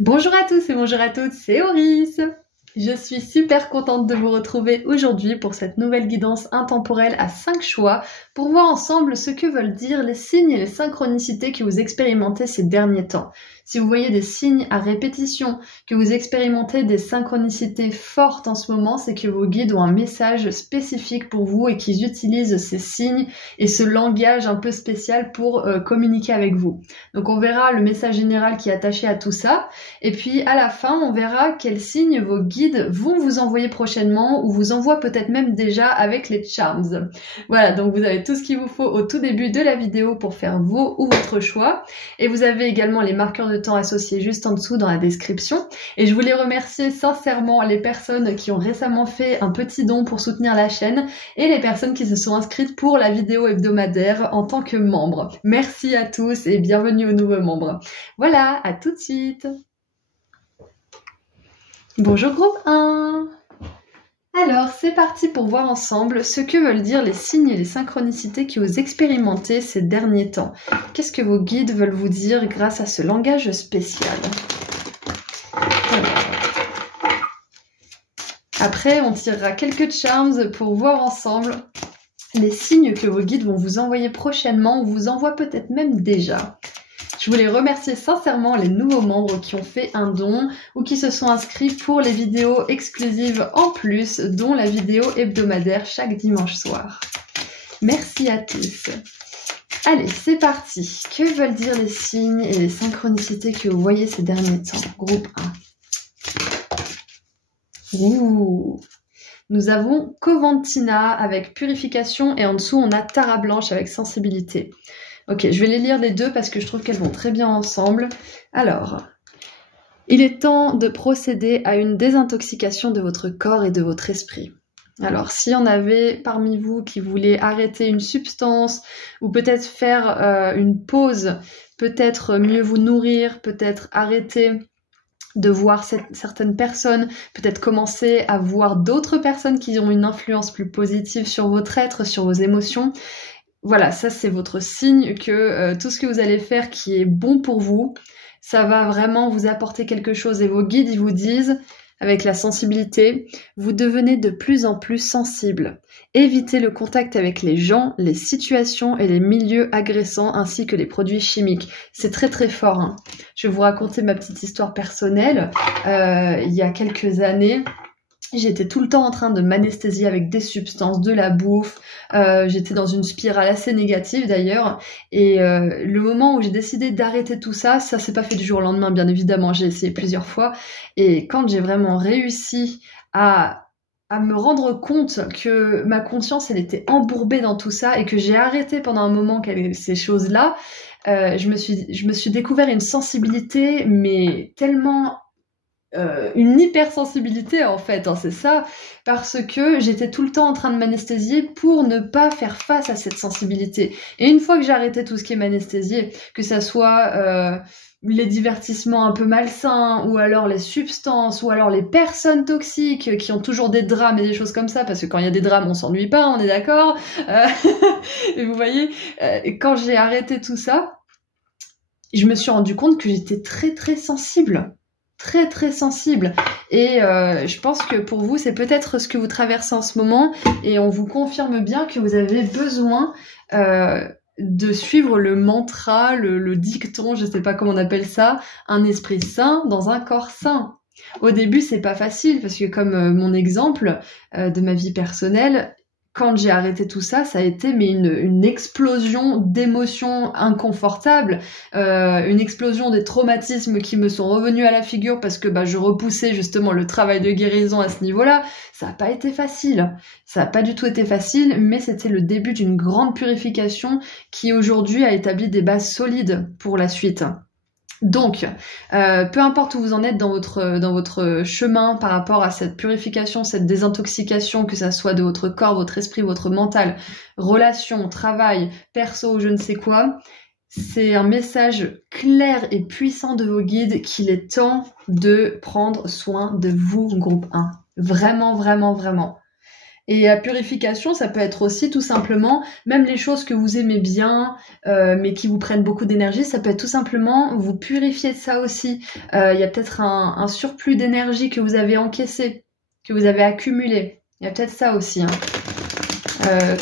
Bonjour à tous et bonjour à toutes, c'est Auris. Je suis super contente de vous retrouver aujourd'hui pour cette nouvelle guidance intemporelle à 5 choix pour voir ensemble ce que veulent dire les signes et les synchronicités que vous expérimentez ces derniers temps. Si vous voyez des signes à répétition, que vous expérimentez des synchronicités fortes en ce moment, c'est que vos guides ont un message spécifique pour vous et qu'ils utilisent ces signes et ce langage un peu spécial pour communiquer avec vous. Donc on verra le message général qui est attaché à tout ça. Et puis à la fin, on verra quels signes vos guides vont vous envoyer prochainement ou vous envoient peut-être même déjà avec les charms. Voilà, donc vous avez tout ce qu'il vous faut au tout début de la vidéo pour faire vos ou votre choix. Et vous avez également les marqueurs de temps associés juste en dessous dans la description. Et je voulais remercier sincèrement les personnes qui ont récemment fait un petit don pour soutenir la chaîne et les personnes qui se sont inscrites pour la vidéo hebdomadaire en tant que membres. Merci à tous et bienvenue aux nouveaux membres. Voilà, à tout de suite. Bonjour groupe 1. Alors, c'est parti pour voir ensemble ce que veulent dire les signes et les synchronicités que vous expérimentez ces derniers temps. Qu'est-ce que vos guides veulent vous dire grâce à ce langage spécial? Après, on tirera quelques charms pour voir ensemble les signes que vos guides vont vous envoyer prochainement ou vous envoient peut-être même déjà. Je voulais remercier sincèrement les nouveaux membres qui ont fait un don ou qui se sont inscrits pour les vidéos exclusives en plus, dont la vidéo hebdomadaire chaque dimanche soir. Merci à tous. Allez, c'est parti. Que veulent dire les signes et les synchronicités que vous voyez ces derniers temps? Groupe 1. Ouh. Nous avons Coventina avec purification et en dessous on a Tara Blanche avec sensibilité. Ok, je vais les lire les deux parce que je trouve qu'elles vont très bien ensemble. Alors, il est temps de procéder à une désintoxication de votre corps et de votre esprit. Alors, s'il y en avait parmi vous qui voulaient arrêter une substance ou peut-être faire une pause, peut-être mieux vous nourrir, peut-être arrêter de voir certaines personnes, peut-être commencer à voir d'autres personnes qui ont une influence plus positive sur votre être, sur vos émotions. Voilà, ça c'est votre signe que tout ce que vous allez faire qui est bon pour vous, ça va vraiment vous apporter quelque chose. Et vos guides, ils vous disent, avec la sensibilité, vous devenez de plus en plus sensible. Évitez le contact avec les gens, les situations et les milieux agressants ainsi que les produits chimiques. C'est très très fort. Hein. Je vais vous raconter ma petite histoire personnelle. Il y a quelques années, j'étais tout le temps en train de m'anesthésier avec des substances, de la bouffe. J'étais dans une spirale assez négative d'ailleurs. Et le moment où j'ai décidé d'arrêter tout ça, ça s'est pas fait du jour au lendemain, bien évidemment. J'ai essayé plusieurs fois. Et quand j'ai vraiment réussi à me rendre compte que ma conscience, elle était embourbée dans tout ça et que j'ai arrêté pendant un moment ces choses-là, je me suis découvert une sensibilité, mais tellement... une hypersensibilité en fait, hein, c'est ça, parce que j'étais tout le temps en train de m'anesthésier pour ne pas faire face à cette sensibilité. Et une fois que j'ai arrêté tout ce qui est m'anesthésier, que ça soit les divertissements un peu malsains, ou alors les substances, ou alors les personnes toxiques qui ont toujours des drames et des choses comme ça, parce que quand il y a des drames, on s'ennuie pas, on est d'accord. Et vous voyez, quand j'ai arrêté tout ça, je me suis rendu compte que j'étais très très sensible. Très très sensible et je pense que pour vous c'est peut-être ce que vous traversez en ce moment et on vous confirme bien que vous avez besoin de suivre le mantra, le dicton, je sais pas comment on appelle ça, un esprit sain dans un corps sain. Au début c'est pas facile parce que comme mon exemple de ma vie personnelle, quand j'ai arrêté tout ça, ça a été une explosion d'émotions inconfortables, une explosion des traumatismes qui me sont revenus à la figure parce que je repoussais justement le travail de guérison à ce niveau-là. Ça n'a pas été facile, ça n'a pas du tout été facile, mais c'était le début d'une grande purification qui aujourd'hui a établi des bases solides pour la suite. Donc, peu importe où vous en êtes dans votre chemin par rapport à cette purification, cette désintoxication, que ça soit de votre corps, votre esprit, votre mental, relation, travail, perso, je ne sais quoi, c'est un message clair et puissant de vos guides qu'il est temps de prendre soin de vous, groupe 1. Vraiment, vraiment, vraiment. Et la purification, ça peut être aussi tout simplement, même les choses que vous aimez bien, mais qui vous prennent beaucoup d'énergie, ça peut être tout simplement vous purifier de ça aussi. Il y a peut-être un surplus d'énergie que vous avez encaissé, que vous avez accumulé. Il y a peut-être ça aussi, hein.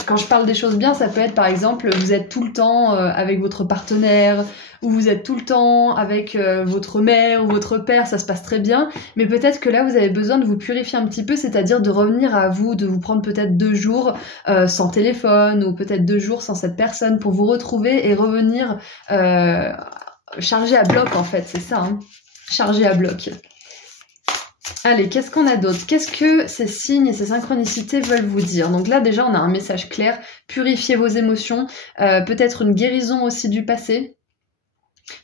Quand je parle des choses bien, ça peut être par exemple, vous êtes tout le temps avec votre partenaire, ou vous êtes tout le temps avec votre mère ou votre père, ça se passe très bien, mais peut-être que là vous avez besoin de vous purifier un petit peu, c'est-à-dire de revenir à vous, de vous prendre peut-être 2 jours sans téléphone, ou peut-être 2 jours sans cette personne pour vous retrouver et revenir chargé à bloc en fait, c'est ça, hein, chargé à bloc. Allez, qu'est-ce qu'on a d'autre? Qu'est-ce que ces signes et ces synchronicités veulent vous dire? Donc là, déjà, on a un message clair. Purifiez vos émotions. Peut-être une guérison aussi du passé.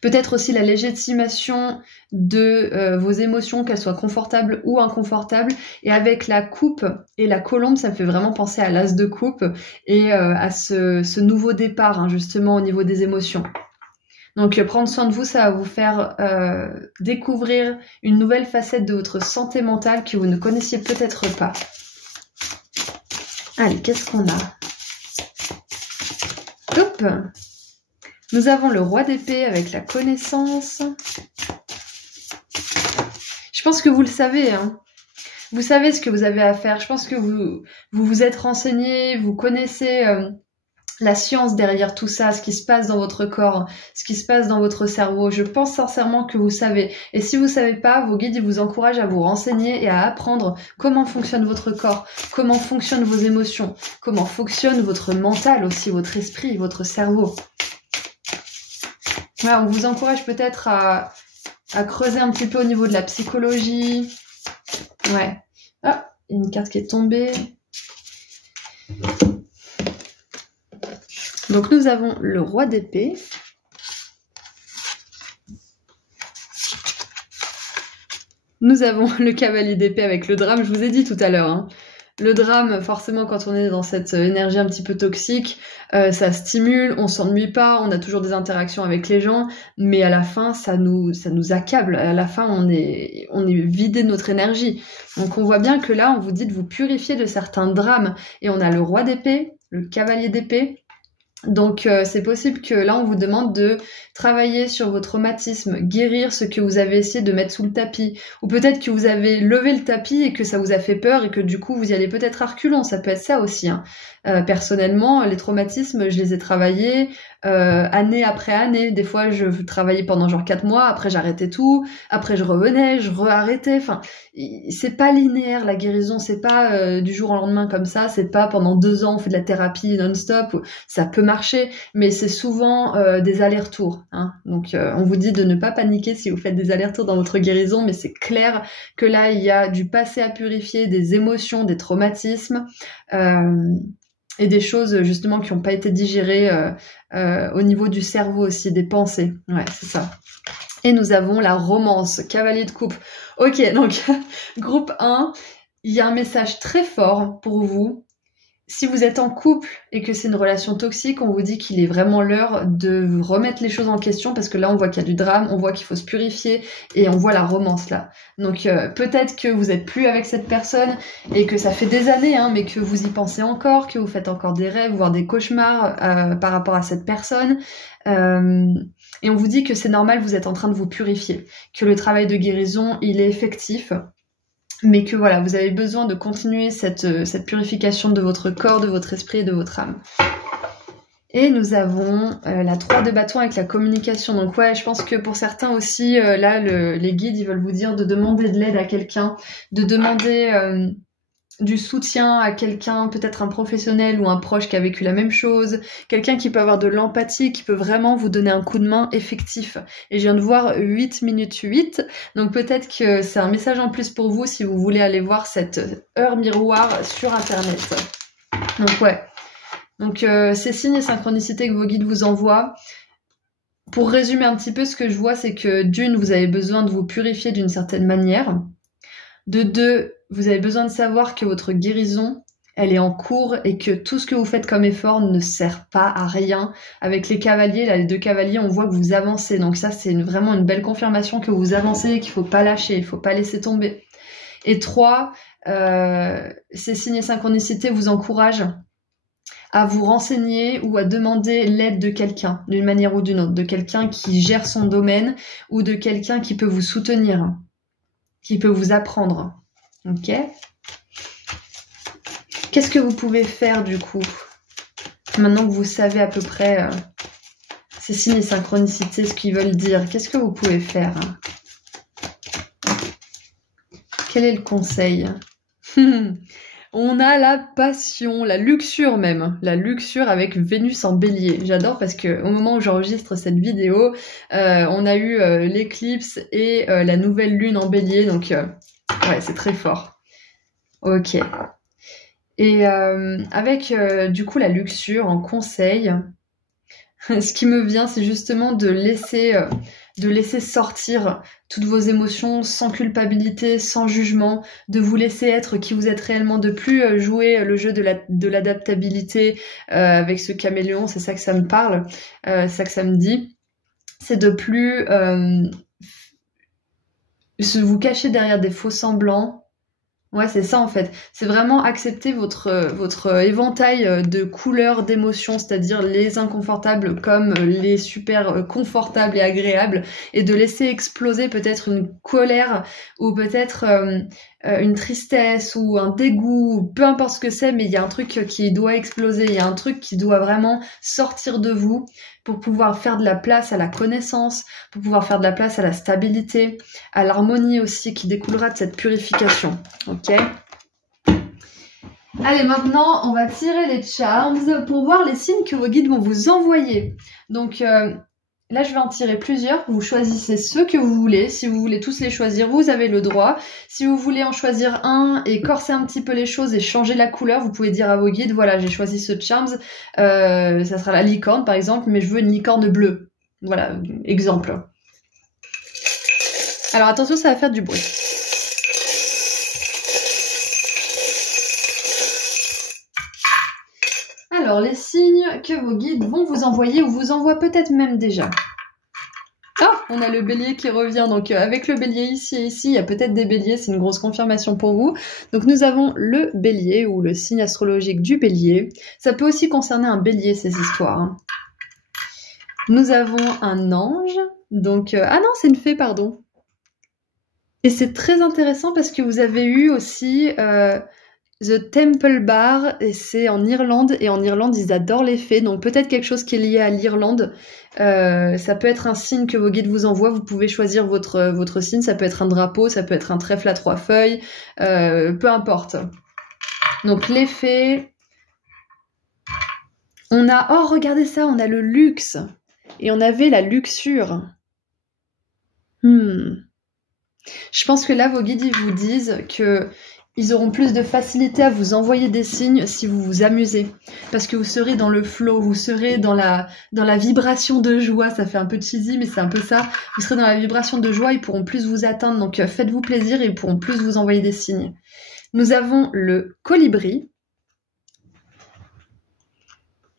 Peut-être aussi la légitimation de vos émotions, qu'elles soient confortables ou inconfortables. Et avec la coupe et la colombe, ça me fait vraiment penser à l'as de coupe et à ce nouveau départ, hein, justement, au niveau des émotions. Donc prendre soin de vous, ça va vous faire découvrir une nouvelle facette de votre santé mentale que vous ne connaissiez peut-être pas. Allez, qu'est-ce qu'on a? Hop! Nous avons le roi d'épée avec la connaissance. Je pense que vous le savez, hein. Vous savez ce que vous avez à faire. Je pense que vous vous êtes renseigné, vous connaissez la science derrière tout ça, ce qui se passe dans votre corps, ce qui se passe dans votre cerveau. Je pense sincèrement que vous savez. Et si vous savez pas, vos guides ils vous encouragent à vous renseigner et à apprendre comment fonctionne votre corps, comment fonctionnent vos émotions, comment fonctionne votre mental aussi, votre esprit, votre cerveau. Ouais, on vous encourage peut-être à creuser un petit peu au niveau de la psychologie. Ouais. Ah, il y a une carte qui est tombée. Donc nous avons le roi d'épée. Nous avons le cavalier d'épée avec le drame, je vous ai dit tout à l'heure, hein. Le drame, forcément, quand on est dans cette énergie un petit peu toxique, ça stimule, on s'ennuie pas, on a toujours des interactions avec les gens, mais à la fin, ça nous accable. À la fin, on est vidé de notre énergie. Donc on voit bien que là, on vous dit de vous purifier de certains drames. Et on a le roi d'épée, le cavalier d'épée. Donc c'est possible que là on vous demande de travailler sur vos traumatismes, guérir ce que vous avez essayé de mettre sous le tapis, ou peut-être que vous avez levé le tapis et que ça vous a fait peur et que du coup vous y allez peut-être à reculons, ça peut être ça aussi, hein. Personnellement, les traumatismes, je les ai travaillés année après année. Des fois je travaillais pendant genre 4 mois, après j'arrêtais tout, après je revenais, je re-arrêtais, enfin c'est pas linéaire la guérison, c'est pas du jour au lendemain comme ça, c'est pas pendant 2 ans on fait de la thérapie non-stop, ça peut marcher, mais c'est souvent des allers-retours, hein. Donc on vous dit de ne pas paniquer si vous faites des allers-retours dans votre guérison, mais c'est clair que là il y a du passé à purifier, des émotions, des traumatismes, et des choses justement qui n'ont pas été digérées au niveau du cerveau aussi, des pensées, ouais c'est ça. Et nous avons la romance, cavalier de coupe. Ok, donc groupe 1, il y a un message très fort pour vous. Si vous êtes en couple et que c'est une relation toxique, on vous dit qu'il est vraiment l'heure de remettre les choses en question parce que là on voit qu'il y a du drame, on voit qu'il faut se purifier et on voit la romance là. Donc peut-être que vous êtes plus avec cette personne et que ça fait des années, hein, mais que vous y pensez encore, que vous faites encore des rêves, voire des cauchemars par rapport à cette personne. Et on vous dit que c'est normal, vous êtes en train de vous purifier, que le travail de guérison il est effectif. Mais que voilà, vous avez besoin de continuer cette purification de votre corps, de votre esprit et de votre âme. Et nous avons la 3 de bâton avec la communication. Donc ouais, je pense que pour certains aussi, là, les guides, ils veulent vous dire de demander de l'aide à quelqu'un, de demander du soutien à quelqu'un, peut-être un professionnel ou un proche qui a vécu la même chose, quelqu'un qui peut avoir de l'empathie, qui peut vraiment vous donner un coup de main effectif. Et je viens de voir 8 minutes 8, donc peut-être que c'est un message en plus pour vous si vous voulez aller voir cette heure miroir sur internet. Donc ouais, donc ces signes et synchronicités que vos guides vous envoient. Pour résumer un petit peu, ce que je vois, c'est que d'une, vous avez besoin de vous purifier d'une certaine manière. De 2, vous avez besoin de savoir que votre guérison, elle est en cours et que tout ce que vous faites comme effort ne sert pas à rien. Avec les cavaliers, là, les 2 cavaliers, on voit que vous avancez. Donc ça, c'est vraiment une belle confirmation que vous avancez, qu'il faut pas lâcher, il faut pas laisser tomber. Et 3, ces signes et synchronicités vous encouragent à vous renseigner ou à demander l'aide de quelqu'un, d'une manière ou d'une autre, de quelqu'un qui gère son domaine ou de quelqu'un qui peut vous soutenir, qui peut vous apprendre. Ok ? Qu'est-ce que vous pouvez faire du coup ? Maintenant que vous savez à peu près ces signes et synchronicités, ce qu'ils veulent dire, qu'est-ce que vous pouvez faire ? Quel est le conseil ? On a la passion, la luxure même, la luxure avec Vénus en bélier. J'adore parce que au moment où j'enregistre cette vidéo, on a eu l'éclipse et la nouvelle lune en bélier, donc ouais, c'est très fort. Ok. Et avec du coup la luxure en conseil, ce qui me vient, c'est justement de laisser sortir toutes vos émotions sans culpabilité, sans jugement, de vous laisser être qui vous êtes réellement, de plus jouer le jeu de l'adaptabilité avec ce caméléon, c'est ça que ça me parle, c'est ça que ça me dit. C'est de plus vous cacher derrière des faux semblants. Ouais, c'est ça en fait. C'est vraiment accepter votre éventail de couleurs, d'émotions, c'est-à-dire les inconfortables comme les super confortables et agréables, et de laisser exploser peut-être une colère ou peut-être une tristesse ou un dégoût, peu importe ce que c'est, mais il y a un truc qui doit exploser, il y a un truc qui doit vraiment sortir de vous pour pouvoir faire de la place à la connaissance, pour pouvoir faire de la place à la stabilité, à l'harmonie aussi qui découlera de cette purification. Ok ? Allez, maintenant, on va tirer les charms pour voir les signes que vos guides vont vous envoyer. Donc là, je vais en tirer plusieurs. Vous choisissez ceux que vous voulez. Si vous voulez tous les choisir, vous avez le droit. Si vous voulez en choisir un et corser un petit peu les choses et changer la couleur, vous pouvez dire à vos guides, voilà, j'ai choisi ce charms. Ça sera la licorne, par exemple, mais je veux une licorne bleue. Voilà, exemple. Alors attention, ça va faire du bruit. Alors, les signes que vos guides vont vous envoyer ou vous envoient peut-être même déjà. Ah, on a le bélier qui revient. Donc, avec le bélier ici et ici, il y a peut-être des béliers. C'est une grosse confirmation pour vous. Donc, nous avons le bélier ou le signe astrologique du bélier. Ça peut aussi concerner un bélier, ces histoires. Hein. Nous avons un ange. Donc, ah non, c'est une fée, pardon. Et c'est très intéressant parce que vous avez eu aussi... The Temple Bar, et c'est en Irlande, et en Irlande, ils adorent les fées, donc peut-être quelque chose qui est lié à l'Irlande. Ça peut être un signe que vos guides vous envoient, vous pouvez choisir votre signe, ça peut être un drapeau, ça peut être un trèfle à 3 feuilles, peu importe. Donc les fées... On a... Oh, regardez ça, on a le luxe, et on avait la luxure. Je pense que là, vos guides, ils vous disent que... Ils auront plus de facilité à vous envoyer des signes si vous vous amusez. Parce que vous serez dans le flow, vous serez dans la vibration de joie. Ça fait un peu cheesy, mais c'est un peu ça. Vous serez dans la vibration de joie, ils pourront plus vous atteindre. Donc faites-vous plaisir et ils pourront plus vous envoyer des signes. Nous avons le colibri.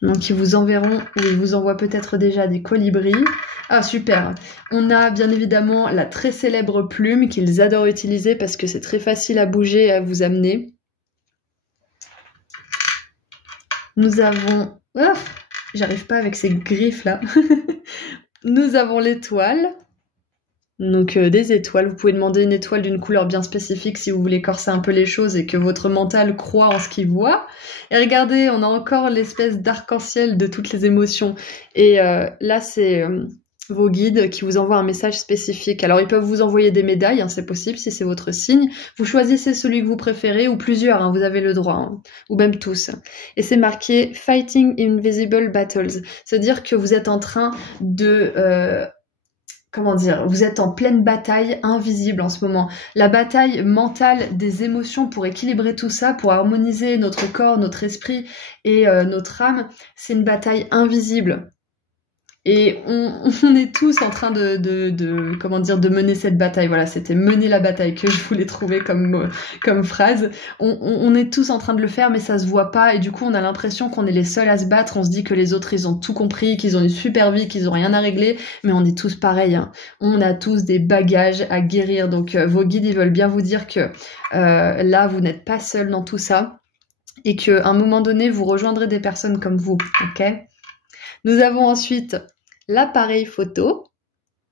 Donc ils vous enverront, ou ils vous envoient peut-être déjà des colibris. Ah super. On a bien évidemment la très célèbre plume qu'ils adorent utiliser parce que c'est très facile à bouger et à vous amener. Nous avons... Oh, j'arrive pas avec ces griffes là. Nous avons l'étoile. Donc des étoiles, vous pouvez demander une étoile d'une couleur bien spécifique si vous voulez corser un peu les choses et que votre mental croit en ce qu'il voit. Et regardez, on a encore l'espèce d'arc-en-ciel de toutes les émotions. Et là, c'est vos guides qui vous envoient un message spécifique. Alors ils peuvent vous envoyer des médailles, hein, c'est possible si c'est votre signe. Vous choisissez celui que vous préférez ou plusieurs, hein, vous avez le droit, hein, ou même tous. Et c'est marqué « Fighting Invisible Battles ». C'est-à-dire que vous êtes en train de... comment dire, vous êtes en pleine bataille invisible en ce moment. La bataille mentale des émotions pour équilibrer tout ça, pour harmoniser notre corps, notre esprit et notre âme, c'est une bataille invisible. Et on est tous en train comment dire, de mener cette bataille. Voilà, c'était mener la bataille que je voulais trouver comme phrase. On est tous en train de le faire, mais ça se voit pas. Et du coup, on a l'impression qu'on est les seuls à se battre. On se dit que les autres, ils ont tout compris, qu'ils ont une super vie, qu'ils ont rien à régler. Mais on est tous pareils, hein. On a tous des bagages à guérir. Donc, vos guides, ils veulent bien vous dire que là, vous n'êtes pas seul dans tout ça. Et qu'à un moment donné, vous rejoindrez des personnes comme vous, ok? Nous avons ensuite l'appareil photo.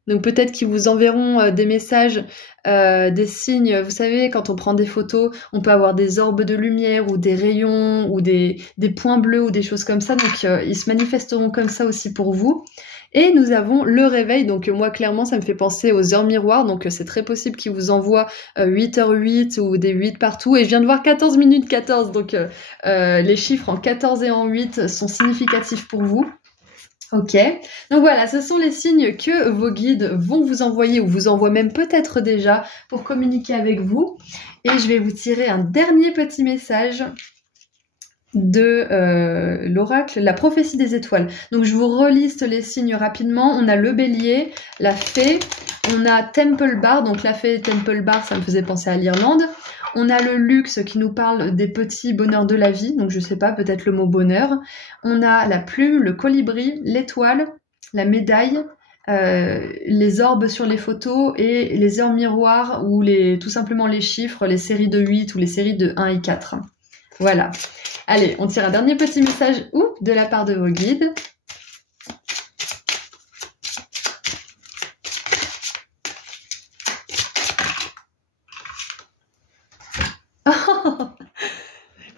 Donc peut-être qu'ils vous enverront des messages, des signes. Vous savez, quand on prend des photos, on peut avoir des orbes de lumière ou des rayons ou des points bleus ou des choses comme ça. Donc ils se manifesteront comme ça aussi pour vous. Et nous avons le réveil. Donc moi, clairement, ça me fait penser aux heures miroirs. Donc c'est très possible qu'ils vous envoient 8h08 ou des 8 partout. Et je viens de voir 14 minutes 14. Donc les chiffres en 14 et en 8 sont significatifs pour vous. Ok, donc voilà, ce sont les signes que vos guides vont vous envoyer ou vous envoient même peut-être déjà pour communiquer avec vous. Et je vais vous tirer un dernier petit message de l'oracle, la prophétie des étoiles. Donc je vous reliste les signes rapidement. On a le bélier, la fée, on a Temple Bar, donc la fée et Temple Bar, ça me faisait penser à l'Irlande. On a le luxe qui nous parle des petits bonheurs de la vie, donc je sais pas, peut-être le mot bonheur. On a la plume, le colibri, l'étoile, la médaille, les orbes sur les photos et les heures miroirs ou tout simplement les chiffres, les séries de 8 ou les séries de 1 et 4. Voilà. Allez, on tire un dernier petit message de la part de vos guides.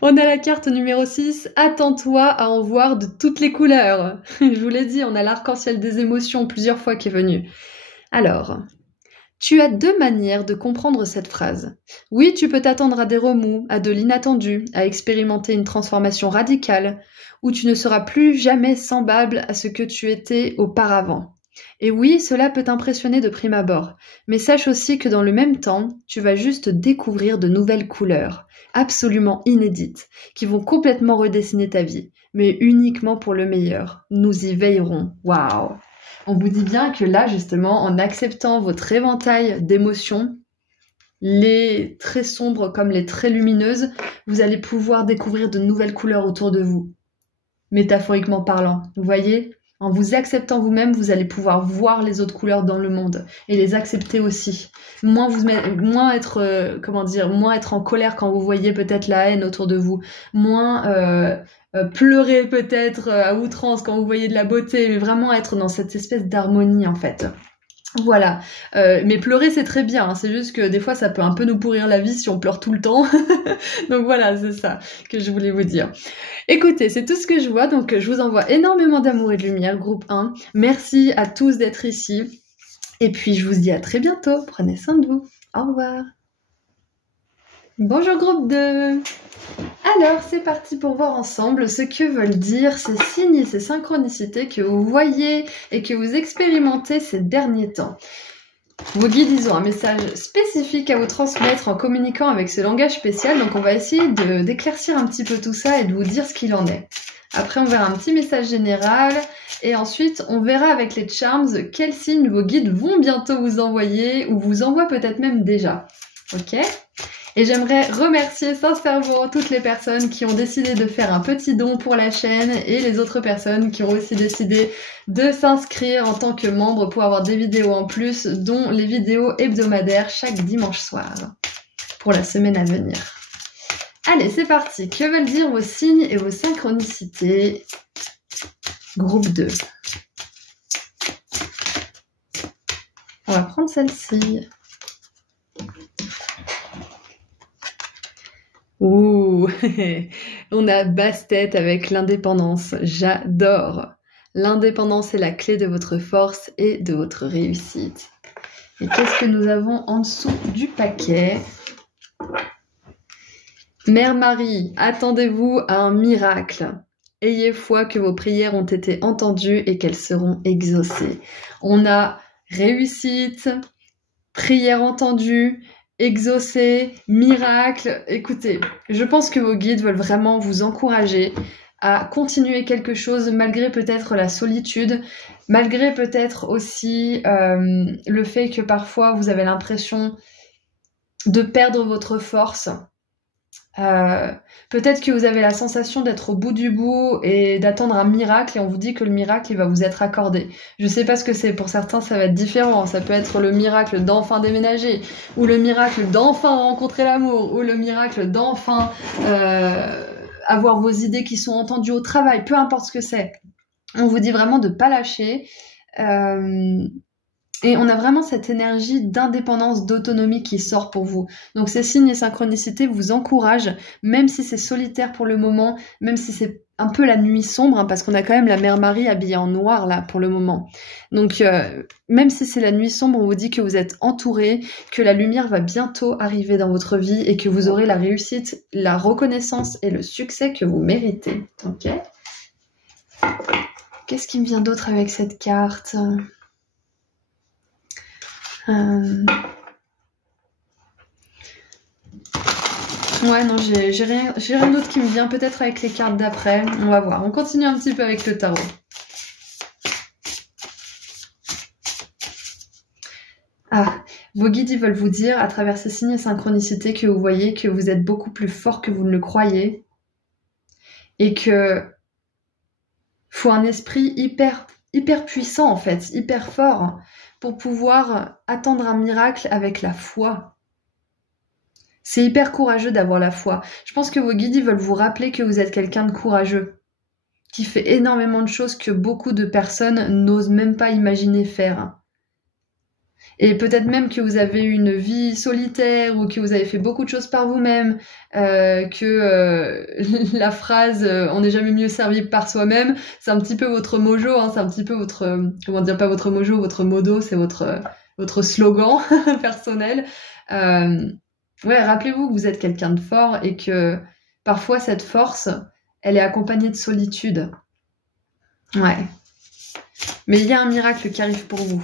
On a la carte numéro 6, attends-toi à en voir de toutes les couleurs. Je vous l'ai dit, on a l'arc-en-ciel des émotions plusieurs fois qui est venu. Alors, tu as deux manières de comprendre cette phrase. Oui, tu peux t'attendre à des remous, à de l'inattendu, à expérimenter une transformation radicale, ou tu ne seras plus jamais semblable à ce que tu étais auparavant. Et oui, cela peut t'impressionner de prime abord, mais sache aussi que dans le même temps, tu vas juste découvrir de nouvelles couleurs, absolument inédites, qui vont complètement redessiner ta vie, mais uniquement pour le meilleur. Nous y veillerons. Waouh! On vous dit bien que là, justement, en acceptant votre éventail d'émotions, les très sombres comme les très lumineuses, vous allez pouvoir découvrir de nouvelles couleurs autour de vous, métaphoriquement parlant. Vous voyez ? En vous acceptant vous-même, vous allez pouvoir voir les autres couleurs dans le monde et les accepter aussi. Moins être en colère quand vous voyez peut-être la haine autour de vous. Moins pleurer peut-être à outrance quand vous voyez de la beauté, mais vraiment être dans cette espèce d'harmonie en fait. Voilà, mais pleurer c'est très bien, hein. C'est juste que des fois ça peut un peu nous pourrir la vie si on pleure tout le temps. Donc voilà, c'est ça que je voulais vous dire. Écoutez, c'est tout ce que je vois, donc je vous envoie énormément d'amour et de lumière, groupe 1. Merci à tous d'être ici. Et puis je vous dis à très bientôt, prenez soin de vous. Au revoir. Bonjour groupe 2. Alors, c'est parti pour voir ensemble ce que veulent dire ces signes et ces synchronicités que vous voyez et que vous expérimentez ces derniers temps. Vos guides, ils ont un message spécifique à vous transmettre en communiquant avec ce langage spécial, donc on va essayer d'éclaircir un petit peu tout ça et de vous dire ce qu'il en est. Après, on verra un petit message général et ensuite, on verra avec les charms quels signes vos guides vont bientôt vous envoyer ou vous envoient peut-être même déjà. Ok ? Et j'aimerais remercier sincèrement toutes les personnes qui ont décidé de faire un petit don pour la chaîne et les autres personnes qui ont aussi décidé de s'inscrire en tant que membre pour avoir des vidéos en plus, dont les vidéos hebdomadaires chaque dimanche soir pour la semaine à venir. Allez, c'est parti. Que veulent dire vos signes et vos synchronicités? Groupe 2. On va prendre celle-ci. Ouh, on a basse-tête avec l'indépendance. J'adore. L'indépendance est la clé de votre force et de votre réussite. Et qu'est-ce que nous avons en dessous du paquet? Mère Marie, attendez-vous à un miracle. Ayez foi que vos prières ont été entendues et qu'elles seront exaucées. On a réussite, prière entendue, exaucé, miracle. Écoutez, je pense que vos guides veulent vraiment vous encourager à continuer quelque chose malgré peut-être la solitude, malgré peut-être aussi le fait que parfois vous avez l'impression de perdre votre force. Peut-être que vous avez la sensation d'être au bout du bout et d'attendre un miracle et on vous dit que le miracle il va vous être accordé. Je sais pas ce que c'est, pour certains ça va être différent, ça peut être le miracle d'enfin déménager ou le miracle d'enfin rencontrer l'amour ou le miracle d'enfin avoir vos idées qui sont entendues au travail, peu importe ce que c'est. On vous dit vraiment de pas lâcher et on a vraiment cette énergie d'indépendance, d'autonomie qui sort pour vous. Donc ces signes et synchronicités vous encouragent, même si c'est solitaire pour le moment, même si c'est un peu la nuit sombre, hein, parce qu'on a quand même la Mère Marie habillée en noir là pour le moment. Donc même si c'est la nuit sombre, on vous dit que vous êtes entouré, que la lumière va bientôt arriver dans votre vie et que vous aurez la réussite, la reconnaissance et le succès que vous méritez. Ok. Qu'est-ce qui me vient d'autre avec cette carte ? Ouais, non, j'ai rien d'autre qui me vient, peut-être avec les cartes d'après. On va voir. On continue un petit peu avec le tarot. Ah, vos guides, ils veulent vous dire, à travers ces signes et synchronicités, que vous voyez que vous êtes beaucoup plus fort que vous ne le croyez. Et que faut un esprit hyper puissant, en fait, hyper fort, pour pouvoir attendre un miracle avec la foi. C'est hyper courageux d'avoir la foi. Je pense que vos guides ils veulent vous rappeler que vous êtes quelqu'un de courageux, qui fait énormément de choses que beaucoup de personnes n'osent même pas imaginer faire. Et peut-être même que vous avez une vie solitaire ou que vous avez fait beaucoup de choses par vous-même, la phrase on n'est jamais mieux servi par soi-même, c'est un petit peu votre mojo, hein, c'est un petit peu votre, comment dire, pas votre mojo, votre modo, c'est votre slogan personnel. Ouais, rappelez-vous que vous êtes quelqu'un de fort et que parfois cette force, elle est accompagnée de solitude. Ouais. Mais il y a un miracle qui arrive pour vous.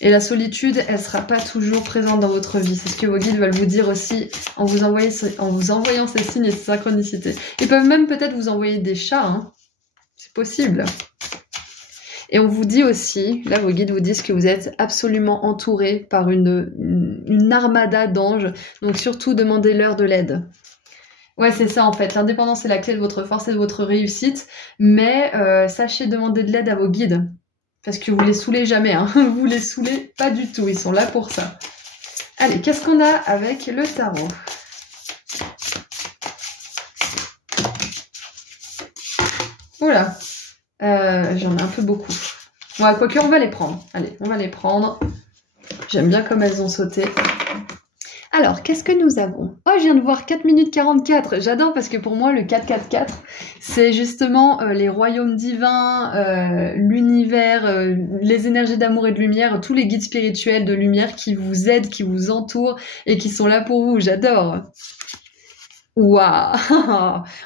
Et la solitude, elle sera pas toujours présente dans votre vie. C'est ce que vos guides veulent vous dire aussi en vous envoyant ces signes et ces synchronicités. Ils peuvent même peut-être vous envoyer des chats, hein. C'est possible. Et on vous dit aussi, là vos guides vous disent que vous êtes absolument entouré par une armada d'anges. Donc surtout demandez-leur de l'aide. Ouais, c'est ça en fait. L'indépendance est la clé de votre force et de votre réussite. Mais sachez demander de l'aide à vos guides. Parce que vous les saoulez jamais, hein. Vous les saoulez pas du tout, ils sont là pour ça. Allez, qu'est-ce qu'on a avec le tarot ? Oula, j'en ai un peu beaucoup. Ouais, quoique on va les prendre. Allez, on va les prendre. J'aime bien comme elles ont sauté. Alors, qu'est-ce que nous avons ? Oh, je viens de voir 4 minutes 44. J'adore parce que pour moi, le 444, c'est justement les royaumes divins, l'univers, les énergies d'amour et de lumière, tous les guides spirituels de lumière qui vous aident, qui vous entourent et qui sont là pour vous. J'adore. Waouh.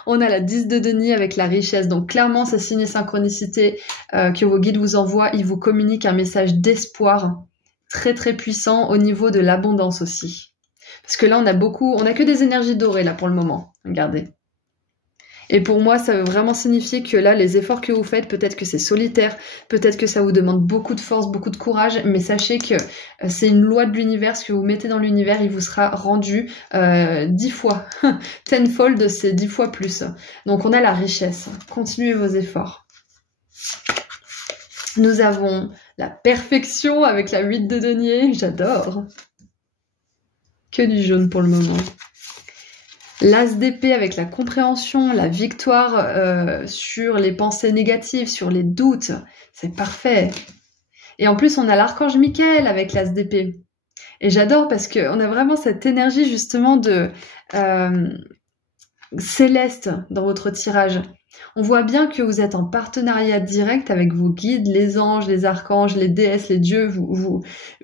On a la 10 de denier avec la richesse. Donc clairement, ces signes et synchronicités que vos guides vous envoient, ils vous communiquent un message d'espoir très très puissant au niveau de l'abondance aussi. Parce que là, on a que des énergies dorées là pour le moment. Regardez. Et pour moi, ça veut vraiment signifier que là, les efforts que vous faites, peut-être que c'est solitaire, peut-être que ça vous demande beaucoup de force, beaucoup de courage, mais sachez que c'est une loi de l'univers, ce que vous mettez dans l'univers, il vous sera rendu 10 fois. Tenfold, c'est 10 fois plus. Donc on a la richesse. Continuez vos efforts. Nous avons la perfection avec la 8 de denier. J'adore. Que du jaune pour le moment. L'as d'épée avec la compréhension, la victoire sur les pensées négatives, sur les doutes. C'est parfait. Et en plus, on a l'archange Michael avec l'as d'épée. Et j'adore parce qu'on a vraiment cette énergie justement de céleste dans votre tirage. On voit bien que vous êtes en partenariat direct avec vos guides, les anges, les archanges, les déesses, les dieux.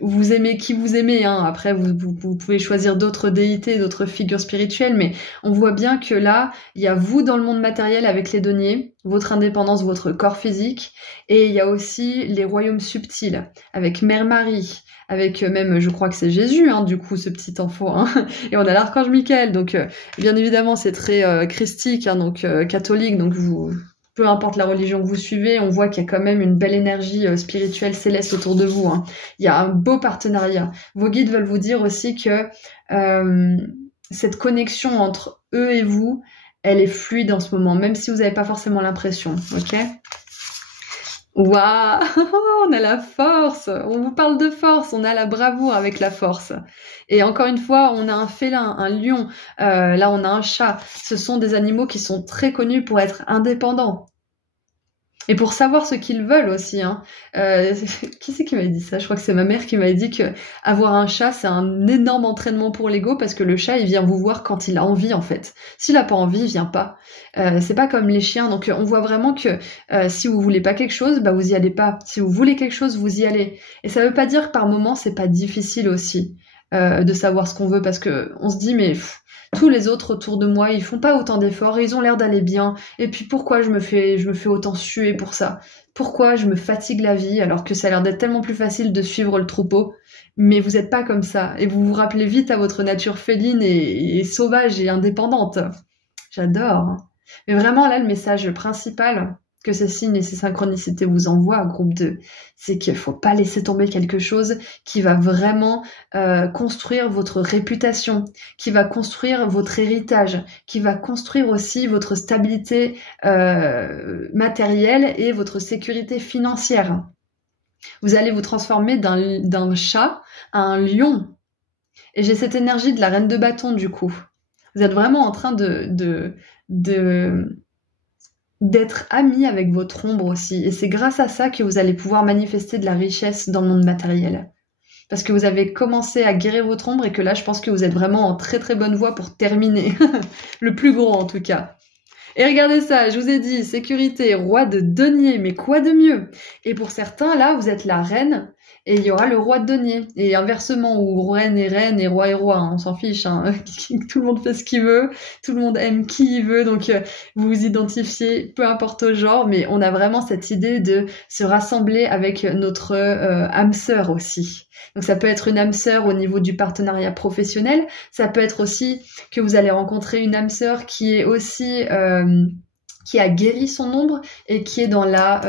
Vous aimez qui vous aimez. Hein. Après, vous pouvez choisir d'autres déités, d'autres figures spirituelles, mais on voit bien que là, il y a vous dans le monde matériel avec les deniers, votre indépendance, votre corps physique, et il y a aussi les royaumes subtils avec Mère Marie, avec même, je crois que c'est Jésus, hein, du coup, ce petit enfant, hein, et on a l'archange Michael, donc bien évidemment c'est très christique, hein, donc catholique, donc peu importe la religion que vous suivez, on voit qu'il y a quand même une belle énergie spirituelle céleste autour de vous, hein. Il y a un beau partenariat. Vos guides veulent vous dire aussi que cette connexion entre eux et vous, elle est fluide en ce moment, même si vous n'avez pas forcément l'impression, ok? Waouh, on a la force, on vous parle de force, on a la bravoure avec la force. Et encore une fois, on a un félin, un lion, là on a un chat. Ce sont des animaux qui sont très connus pour être indépendants. Et pour savoir ce qu'ils veulent aussi, hein. Qui c'est qui m'avait dit ça? Je crois que c'est ma mère qui m'avait dit que avoir un chat, c'est un énorme entraînement pour l'ego parce que le chat, il vient vous voir quand il a envie, en fait. S'il a pas envie, il vient pas. C'est pas comme les chiens. Donc, on voit vraiment que si vous voulez pas quelque chose, bah vous y allez pas. Si vous voulez quelque chose, vous y allez. Et ça veut pas dire que par moments, c'est pas difficile aussi de savoir ce qu'on veut parce que on se dit mais tous les autres autour de moi, ils font pas autant d'efforts, ils ont l'air d'aller bien. Et puis pourquoi je me fais autant suer pour ça? Pourquoi je me fatigue la vie alors que ça a l'air d'être tellement plus facile de suivre le troupeau? Mais vous êtes pas comme ça. Et vous vous rappelez vite à votre nature féline et sauvage et indépendante. J'adore. Mais vraiment là, le message principal que ces signes et ces synchronicités vous envoient, groupe 2, c'est qu'il faut pas laisser tomber quelque chose qui va vraiment construire votre réputation, qui va construire votre héritage, qui va construire aussi votre stabilité matérielle et votre sécurité financière. Vous allez vous transformer d'un chat à un lion. Et j'ai cette énergie de la reine de bâton du coup. Vous êtes vraiment en train d'être ami avec votre ombre aussi. Et c'est grâce à ça que vous allez pouvoir manifester de la richesse dans le monde matériel. Parce que vous avez commencé à guérir votre ombre et que là, je pense que vous êtes vraiment en très très bonne voie pour terminer. Le plus gros en tout cas. Et regardez ça, je vous ai dit, sécurité, roi de denier, mais quoi de mieux? Et pour certains, là, vous êtes la reine, et il y aura le roi de denier. Et inversement, ou reine et roi et roi, hein, on s'en fiche, hein. Tout le monde fait ce qu'il veut, tout le monde aime qui il veut, donc vous vous identifiez, peu importe au genre, mais on a vraiment cette idée de se rassembler avec notre âme sœur aussi. Donc ça peut être une âme sœur au niveau du partenariat professionnel, ça peut être aussi que vous allez rencontrer une âme sœur qui est aussi qui a guéri son ombre et qui est dans la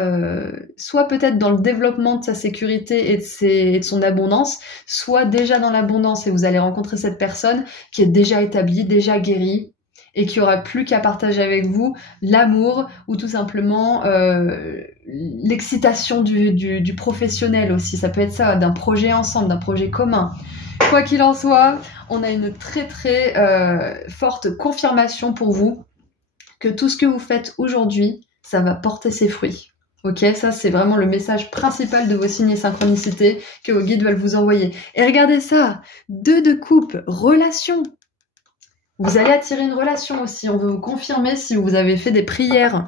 soit peut-être dans le développement de sa sécurité et de son abondance, soit déjà dans l'abondance et vous allez rencontrer cette personne qui est déjà établie, déjà guérie et qui aura plus qu'à partager avec vous l'amour ou tout simplement l'excitation du professionnel aussi. Ça peut être ça, d'un projet ensemble, d'un projet commun. Quoi qu'il en soit, on a une très très forte confirmation pour vous que tout ce que vous faites aujourd'hui, ça va porter ses fruits. Ok, ça c'est vraiment le message principal de vos signes et synchronicités que vos guides veulent vous envoyer. Et regardez ça, 2 de coupe, relation. Vous allez attirer une relation aussi. On veut vous confirmer si vous avez fait des prières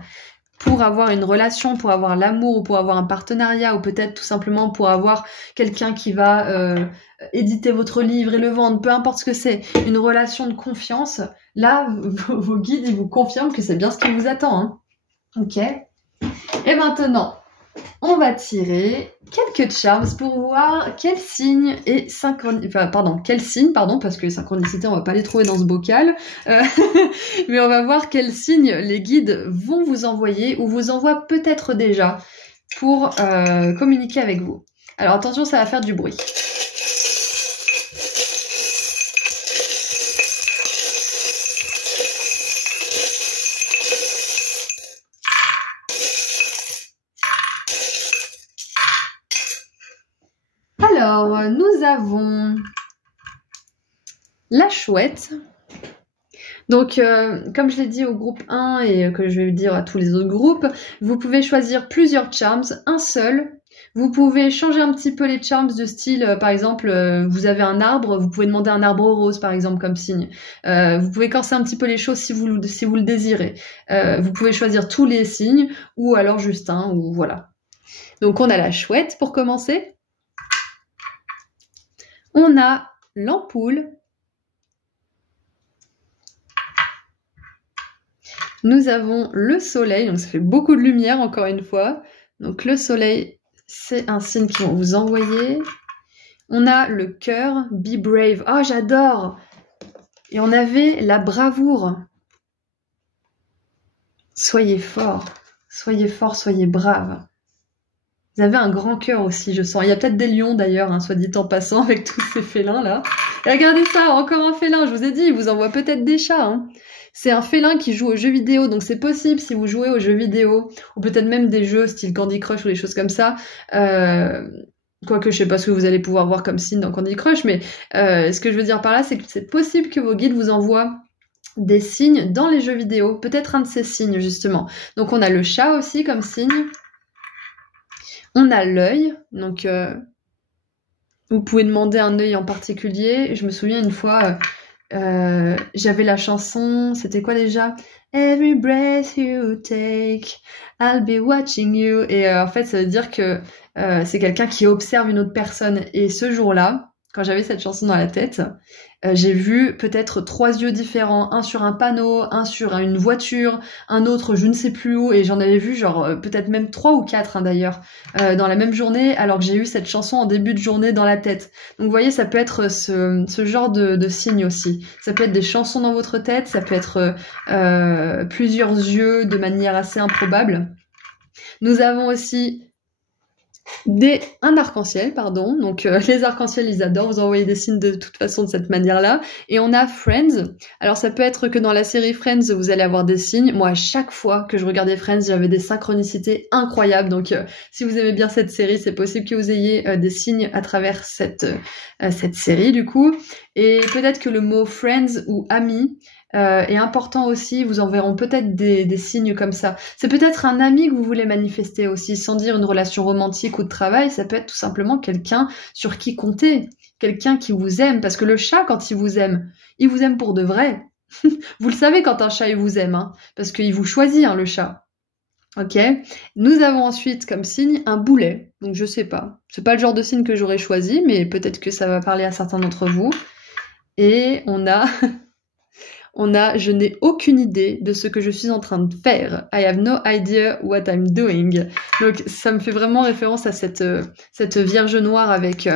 pour avoir une relation, pour avoir l'amour, ou pour avoir un partenariat, ou peut-être tout simplement pour avoir quelqu'un qui va éditer votre livre et le vendre, peu importe ce que c'est, une relation de confiance. Là, vos guides, ils vous confirment que c'est bien ce qui vous attend. Hein. Ok. Et maintenant, on va tirer quelques charms pour voir quel signe est quel signe, parce que les synchronicités, on va pas les trouver dans ce bocal, mais on va voir quel signe les guides vont vous envoyer ou vous envoient peut-être déjà pour communiquer avec vous. Alors attention, ça va faire du bruit. Alors, nous avons la chouette. Donc, comme je l'ai dit au groupe 1 et que je vais dire à tous les autres groupes, vous pouvez choisir plusieurs charms, un seul. Vous pouvez changer un petit peu les charms de style, par exemple, vous avez un arbre, vous pouvez demander un arbre rose, par exemple, comme signe. Vous pouvez corser un petit peu les choses si vous le désirez. Vous pouvez choisir tous les signes, ou alors juste un, ou voilà. Donc, on a la chouette pour commencer. On a l'ampoule. Nous avons le soleil, donc ça fait beaucoup de lumière encore une fois. Donc le soleil, c'est un signe qu'ils vont vous envoyer. On a le cœur, be brave. Oh, j'adore! Et on avait la bravoure. Soyez fort, soyez brave. Vous avez un grand cœur aussi, je sens. Il y a peut-être des lions d'ailleurs, hein, soit dit en passant, avec tous ces félins là. Et regardez ça, encore un félin, je vous ai dit, il vous envoie peut-être des chats. Hein. C'est un félin qui joue aux jeux vidéo, donc c'est possible si vous jouez aux jeux vidéo, ou peut-être même des jeux style Candy Crush ou des choses comme ça. Quoique je sais pas ce que vous allez pouvoir voir comme signe dans Candy Crush, mais ce que je veux dire par là, c'est que c'est possible que vos guides vous envoient des signes dans les jeux vidéo, peut-être un de ces signes justement. Donc on a le chat aussi comme signe. On a l'œil, donc vous pouvez demander un œil en particulier. Je me souviens une fois, j'avais la chanson, c'était quoi déjà? Every breath you take, I'll be watching you. Et en fait, ça veut dire que c'est quelqu'un qui observe une autre personne. Et ce jour-là, quand j'avais cette chanson dans la tête, j'ai vu peut-être 3 yeux différents, un sur un panneau, un sur une voiture, un autre je ne sais plus où, et j'en avais vu genre peut-être même 3 ou 4 hein, d'ailleurs, dans la même journée, alors que j'ai eu cette chanson en début de journée dans la tête. Donc vous voyez, ça peut être ce genre de signe aussi. Ça peut être des chansons dans votre tête, ça peut être plusieurs yeux de manière assez improbable. Nous avons aussi un arc-en-ciel, pardon. Donc les arcs-en-ciel, ils adorent vous envoyer des signes de toute façon de cette manière-là. Et on a Friends. Alors ça peut être que dans la série Friends, vous allez avoir des signes. Moi, à chaque fois que je regardais Friends, j'avais des synchronicités incroyables. Donc si vous aimez bien cette série, c'est possible que vous ayez des signes à travers cette série du coup. Et peut-être que le mot Friends ou ami est important aussi, vous enverront peut-être des signes comme ça. C'est peut-être un ami que vous voulez manifester aussi, sans dire une relation romantique ou de travail, ça peut être tout simplement quelqu'un sur qui compter, quelqu'un qui vous aime, parce que le chat, quand il vous aime pour de vrai. Vous le savez quand un chat il vous aime, hein, parce qu'il vous choisit, hein, le chat. Ok. Nous avons ensuite comme signe un boulet, donc je sais pas. C'est pas le genre de signe que j'aurais choisi, mais peut-être que ça va parler à certains d'entre vous. Et on a... je n'ai aucune idée de ce que je suis en train de faire. I have no idea what I'm doing. Donc ça me fait vraiment référence à cette Vierge Noire avec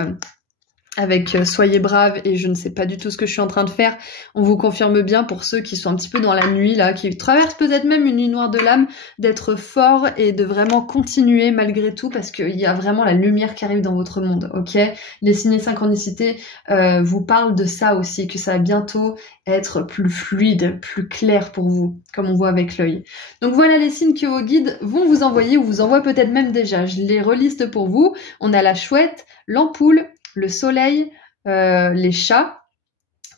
soyez brave et je ne sais pas du tout ce que je suis en train de faire. On vous confirme bien pour ceux qui sont un petit peu dans la nuit là, qui traversent peut-être même une nuit noire de l'âme, d'être fort et de vraiment continuer malgré tout parce qu'il y a vraiment la lumière qui arrive dans votre monde, ok? Les signes et synchronicités vous parlent de ça aussi, que ça va bientôt être plus fluide, plus clair pour vous, comme on voit avec l'œil. Donc voilà les signes que vos guides vont vous envoyer ou vous envoient peut-être même déjà. Je les reliste pour vous. On a la chouette, l'ampoule, le soleil, les chats,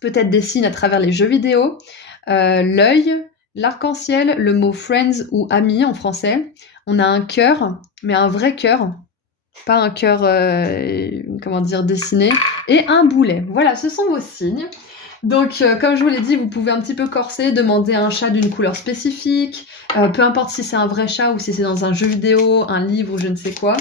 peut-être des signes à travers les jeux vidéo, l'œil, l'arc-en-ciel, le mot friends ou amis en français. On a un cœur, mais un vrai cœur, pas un cœur, comment dire, dessiné, et un boulet. Voilà, ce sont vos signes. Donc, comme je vous l'ai dit, vous pouvez un petit peu corser, demander un chat d'une couleur spécifique, peu importe si c'est un vrai chat ou si c'est dans un jeu vidéo, un livre ou je ne sais quoi.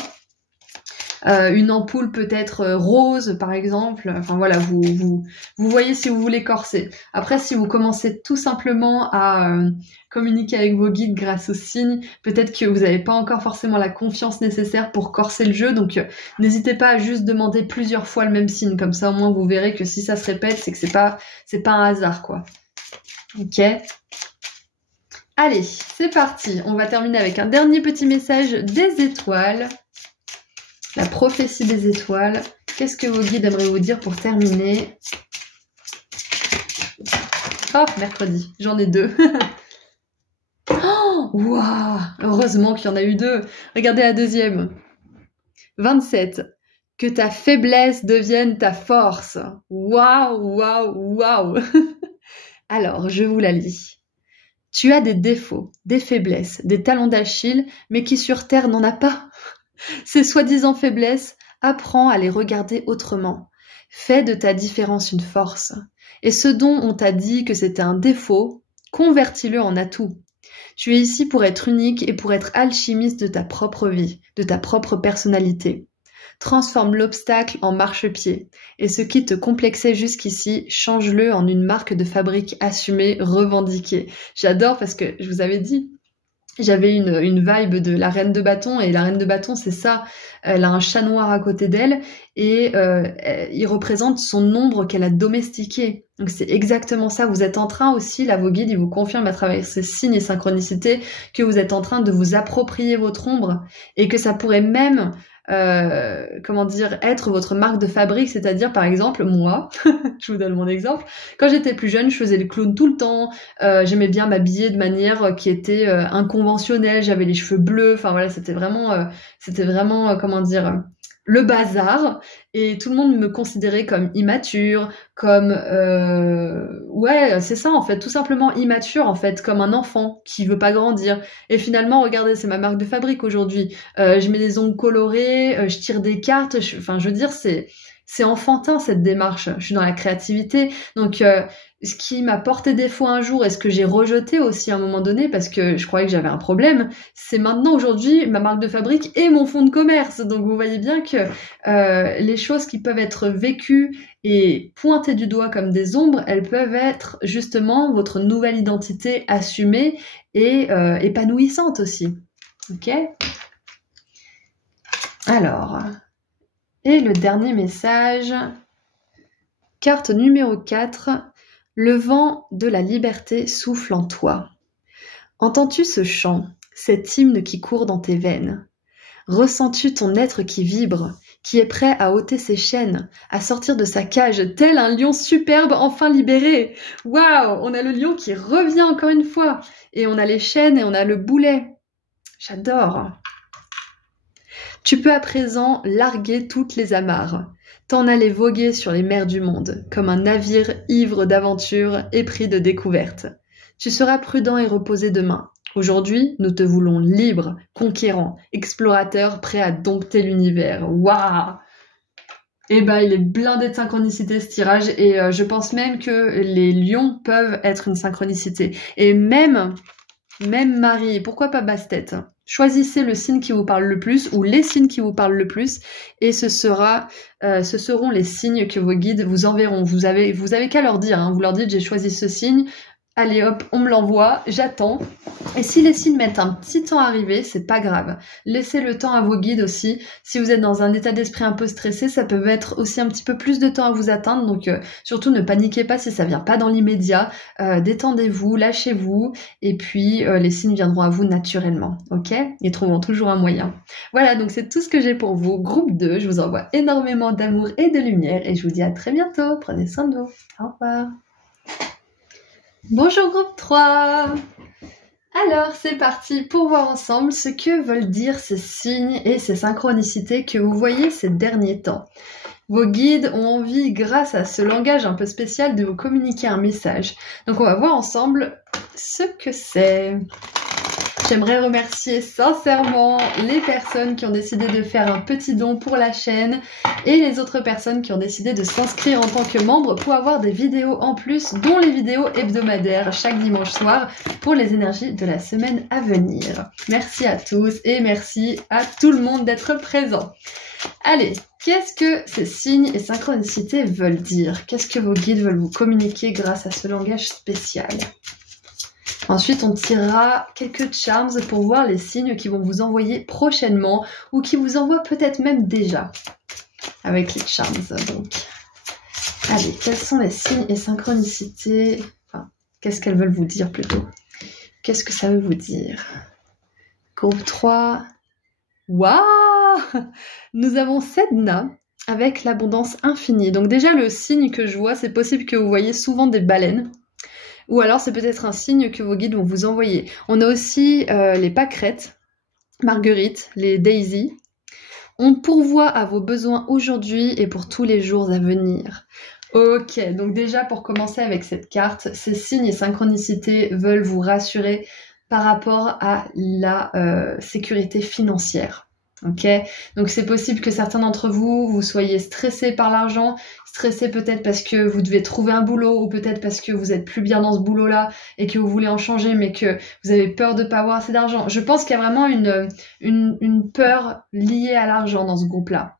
Une ampoule peut-être rose par exemple, enfin voilà, vous voyez si vous voulez corser. Après si vous commencez tout simplement à communiquer avec vos guides grâce aux signes, peut-être que vous n'avez pas encore forcément la confiance nécessaire pour corser le jeu, donc n'hésitez pas à juste demander plusieurs fois le même signe, comme ça au moins vous verrez que si ça se répète, c'est que c'est pas un hasard quoi. Ok. Allez, c'est parti, on va terminer avec un dernier petit message des étoiles. La prophétie des étoiles. Qu'est-ce que vos guides aimeraient vous dire pour terminer? Oh, mercredi. J'en ai 2. Oh, waouh! Heureusement qu'il y en a eu 2. Regardez la deuxième. 27. Que ta faiblesse devienne ta force. Waouh, waouh, waouh! Alors, je vous la lis. Tu as des défauts, des faiblesses, des talons d'Achille, mais qui sur Terre n'en a pas. Ces soi-disant faiblesses, apprends à les regarder autrement. Fais de ta différence une force. Et ce dont on t'a dit que c'était un défaut, convertis-le en atout. Tu es ici pour être unique et pour être alchimiste de ta propre vie, de ta propre personnalité. Transforme l'obstacle en marchepied. Et ce qui te complexait jusqu'ici, change-le en une marque de fabrique assumée, revendiquée. J'adore parce que je vous avais dit, j'avais une vibe de la reine de bâton, et la reine de bâton, c'est ça. Elle a un chat noir à côté d'elle, et il représente son ombre qu'elle a domestiqué. Donc c'est exactement ça. Vous êtes en train aussi, là, vos guides, ils vous confirment à travers ces signes et synchronicités que vous êtes en train de vous approprier votre ombre, et que ça pourrait même comment dire, être votre marque de fabrique, c'est-à-dire par exemple moi, je vous donne mon exemple, quand j'étais plus jeune, je faisais le clown tout le temps, j'aimais bien m'habiller de manière qui était inconventionnelle, j'avais les cheveux bleus, enfin voilà, c'était vraiment comment dire, le bazar, et tout le monde me considérait comme immature, comme ouais, c'est ça en fait, tout simplement immature en fait, comme un enfant qui veut pas grandir. Et finalement, regardez, c'est ma marque de fabrique aujourd'hui. Je mets des ongles colorés, je tire des cartes, enfin je veux dire, c'est enfantin cette démarche. Je suis dans la créativité, donc ce qui m'a porté défaut un jour et ce que j'ai rejeté aussi à un moment donné parce que je croyais que j'avais un problème, c'est maintenant aujourd'hui ma marque de fabrique et mon fonds de commerce. Donc vous voyez bien que les choses qui peuvent être vécues et pointées du doigt comme des ombres, elles peuvent être justement votre nouvelle identité assumée et épanouissante aussi. Ok ? Alors, et le dernier message, carte numéro 4. Le vent de la liberté souffle en toi. Entends-tu ce chant, cet hymne qui court dans tes veines? Ressens-tu ton être qui vibre, qui est prêt à ôter ses chaînes, à sortir de sa cage, tel un lion superbe enfin libéré? Waouh, on a le lion qui revient encore une fois, et on a les chaînes et on a le boulet. J'adore. Tu peux à présent larguer toutes les amarres, t'en aller voguer sur les mers du monde, comme un navire ivre d'aventure, épris de découvertes. Tu seras prudent et reposé demain. Aujourd'hui, nous te voulons libre, conquérant, explorateur, prêt à dompter l'univers. Waouh! Eh ben, il est blindé de synchronicité ce tirage, et je pense même que les lions peuvent être une synchronicité. Et même Marie, pourquoi pas Basse-Tête? Choisissez le signe qui vous parle le plus ou les signes qui vous parlent le plus, et ce seront les signes que vos guides vous enverront. Vous avez qu'à leur dire, hein, vous leur dites j'ai choisi ce signe, allez hop, on me l'envoie, j'attends. Et si les signes mettent un petit temps à arriver, c'est pas grave. Laissez le temps à vos guides aussi. Si vous êtes dans un état d'esprit un peu stressé, ça peut mettre aussi un petit peu plus de temps à vous atteindre. Donc surtout ne paniquez pas si ça vient pas dans l'immédiat. Détendez-vous, lâchez-vous, et puis les signes viendront à vous naturellement. Ok? Ils trouveront toujours un moyen. Voilà, donc c'est tout ce que j'ai pour vous. Groupe 2, je vous envoie énormément d'amour et de lumière, et je vous dis à très bientôt. Prenez soin de vous. Au revoir. Bonjour groupe 3. Alors c'est parti pour voir ensemble ce que veulent dire ces signes et ces synchronicités que vous voyez ces derniers temps. Vos guides ont envie, grâce à ce langage un peu spécial, de vous communiquer un message. Donc on va voir ensemble ce que c'est. J'aimerais remercier sincèrement les personnes qui ont décidé de faire un petit don pour la chaîne et les autres personnes qui ont décidé de s'inscrire en tant que membre pour avoir des vidéos en plus, dont les vidéos hebdomadaires chaque dimanche soir pour les énergies de la semaine à venir. Merci à tous et merci à tout le monde d'être présent. Allez, qu'est-ce que ces signes et synchronicités veulent dire? Qu'est-ce que vos guides veulent vous communiquer grâce à ce langage spécial? Ensuite, on tirera quelques charms pour voir les signes qui vont vous envoyer prochainement ou qui vous envoient peut-être même déjà avec les charms. Donc, allez, quels sont les signes et synchronicités? Enfin, qu'est-ce qu'elles veulent vous dire plutôt? Qu'est-ce que ça veut vous dire? Groupe 3. Waouh! Nous avons Sedna avec l'abondance infinie. Donc déjà, le signe que je vois, c'est possible que vous voyez souvent des baleines. Ou alors c'est peut-être un signe que vos guides vont vous envoyer. On a aussi les pâquerettes, marguerites, les daisies. On pourvoit à vos besoins aujourd'hui et pour tous les jours à venir. Ok, donc déjà pour commencer avec cette carte, ces signes et synchronicités veulent vous rassurer par rapport à la sécurité financière. Ok, donc c'est possible que certains d'entre vous, vous soyez stressés par l'argent, stressés peut-être parce que vous devez trouver un boulot ou peut-être parce que vous êtes plus bien dans ce boulot-là et que vous voulez en changer mais que vous avez peur de ne pas avoir assez d'argent. Je pense qu'il y a vraiment une peur liée à l'argent dans ce groupe-là.